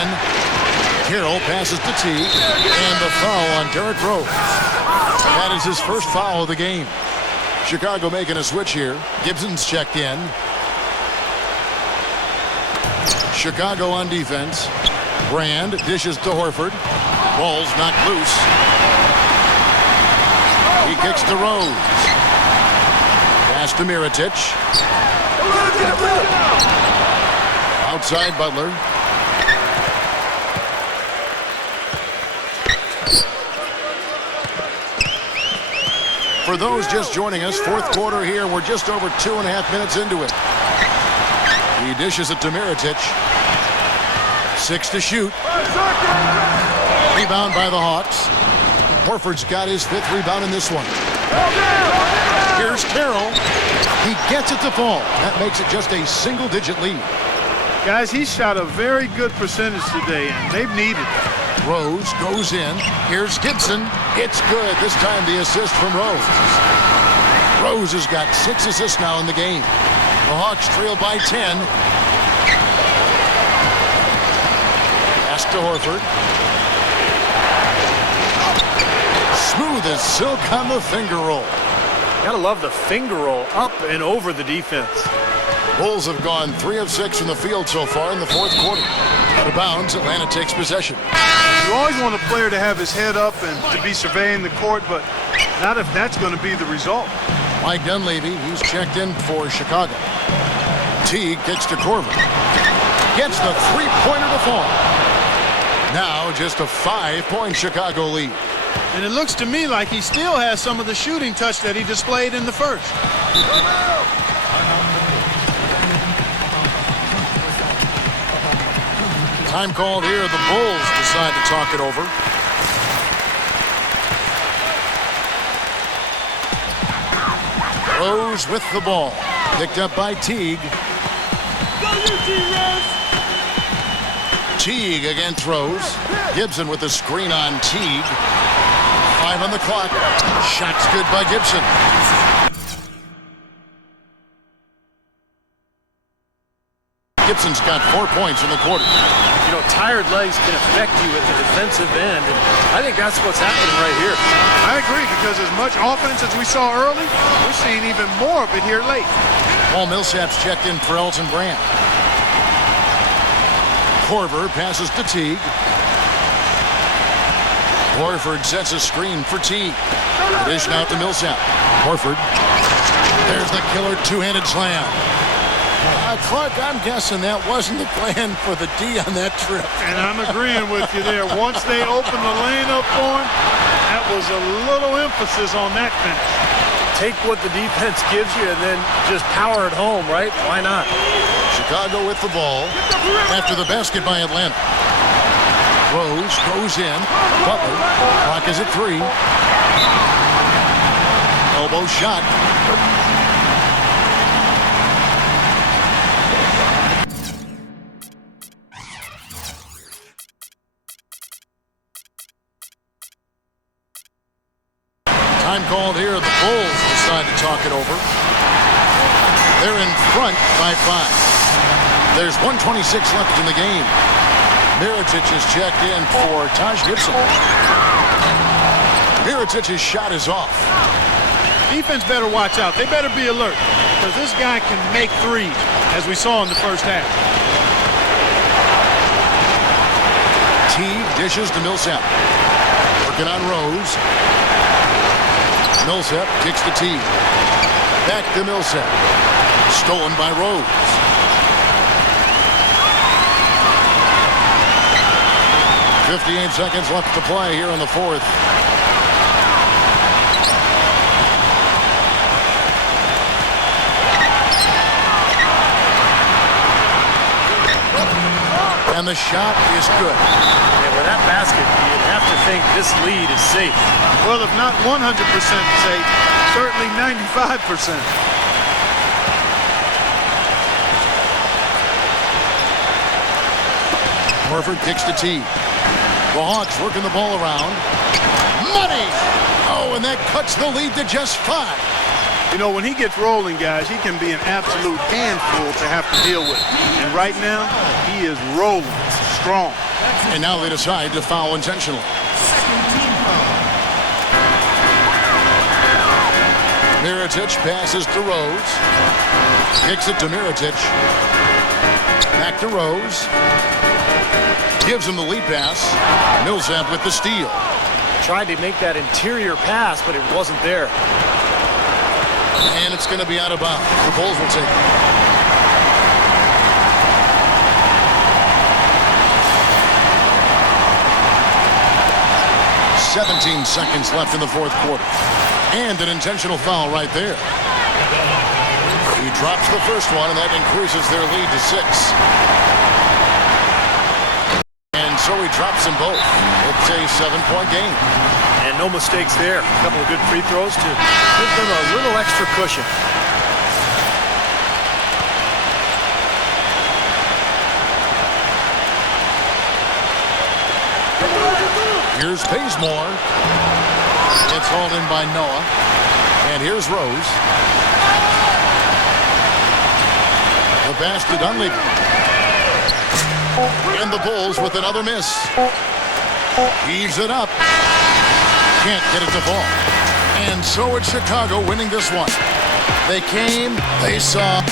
Carroll passes to T. And the foul on Derrick Rose. That is his first foul of the game. Chicago making a switch here. Gibson's checked in. Chicago on defense. Brand dishes to Horford. Ball's knocked loose. He kicks to Rose. Pass to Mirotic. Outside Butler. For those just joining us, fourth quarter here. We're just over 2.5 minutes into it. He dishes it to Mirotic. 6 to shoot. Rebound by the Hawks. Horford's got his 5th rebound in this one. Here's Carroll. He gets it to fall. That makes it just a single-digit lead. Guys, he shot a very good percentage today, and they've needed it. Rose goes in. Here's Gibson. It's good. This time the assist from Rose. Rose has got 6 assists now in the game. The Hawks trail by 10. Pass to Horford. Smooth as silk on the finger roll. Gotta love the finger roll up and over the defense. Bulls have gone 3 of 6 from the field so far in the fourth quarter. Out of bounds, Atlanta takes possession. You always want a player to have his head up and to be surveying the court, but not if that's going to be the result. Mike Dunleavy, he's checked in for Chicago. Teague kicks to Corver. Gets the three-pointer to fall. Now just a 5-point Chicago lead. And it looks to me like he still has some of the shooting touch that he displayed in the first. Time called here. The Bulls decide to talk it over. Rose with the ball. Picked up by Teague. Teague against Rose. Gibson with the screen on Teague. 5 on the clock. Shot's good by Gibson. Gibson's got 4 points in the quarter. You know, tired legs can affect you at the defensive end, and I think that's what's happening right here. I agree, because as much offense as we saw early, we're seeing even more of it here late. Paul Millsap's checked in for Elton Brand. Corver passes to Teague. Horford sets a screen for Teague. Dish out to Millsap. Horford. There's the killer two-handed slam. Clark, I'm guessing that wasn't the plan for the D on that trip. And I'm agreeing with you there. Once they opened the lane up for him, that was a little emphasis on that finish. Take what the defense gives you and then just power it home, right? Why not? Chicago with the ball after the basket by Atlanta. Rose goes in. Butler. Clock is at 3. Elbow shot. Time called here. The Bulls decide to talk it over. They're in front by 5. There's 1:26 left in the game. Mirotic is checked in for Taj Gibson. Mirotic's shot is off. Defense better watch out. They better be alert, because this guy can make threes, as we saw in the first half. Teague dishes to Millsap. Working on Rose. Millsap kicks to Teague. Back to Millsap. Stolen by Rose. 4 58 seconds left to play here in the fourth. And the shot is good. Yeah, with that basket, you'd have to think this lead is safe. Well, if not 100% safe, certainly 95%. Horford kicks to T. The Hawks working the ball around. Money! Oh, and that cuts the lead to just 5. You know, when he gets rolling, guys, he can be an absolute handful to have to deal with. And right now, he is rolling strong. And now they decide to foul intentionally. Mirotic passes to Rose. Kicks it to Mirotic. Back to Rose. Gives him the lead pass. Millsap with the steal. Tried to make that interior pass, but it wasn't there. And it's going to be out of bounds. The Bulls will take it. "17 seconds left in the fourth quarter. And an intentional foul right there. He drops the first one, and that increases their lead to 6. And so he drops them both. It's a 7-point game. And no mistakes there. A couple of good free throws to give them a little extra cushion. Here's Bazemore. It's hauled in by Noah. And here's Rose. The pass to Dunleavy. And the Bulls with another miss. Heaves it up. Can't get it to fall. And so it's Chicago winning this one. They came, they saw.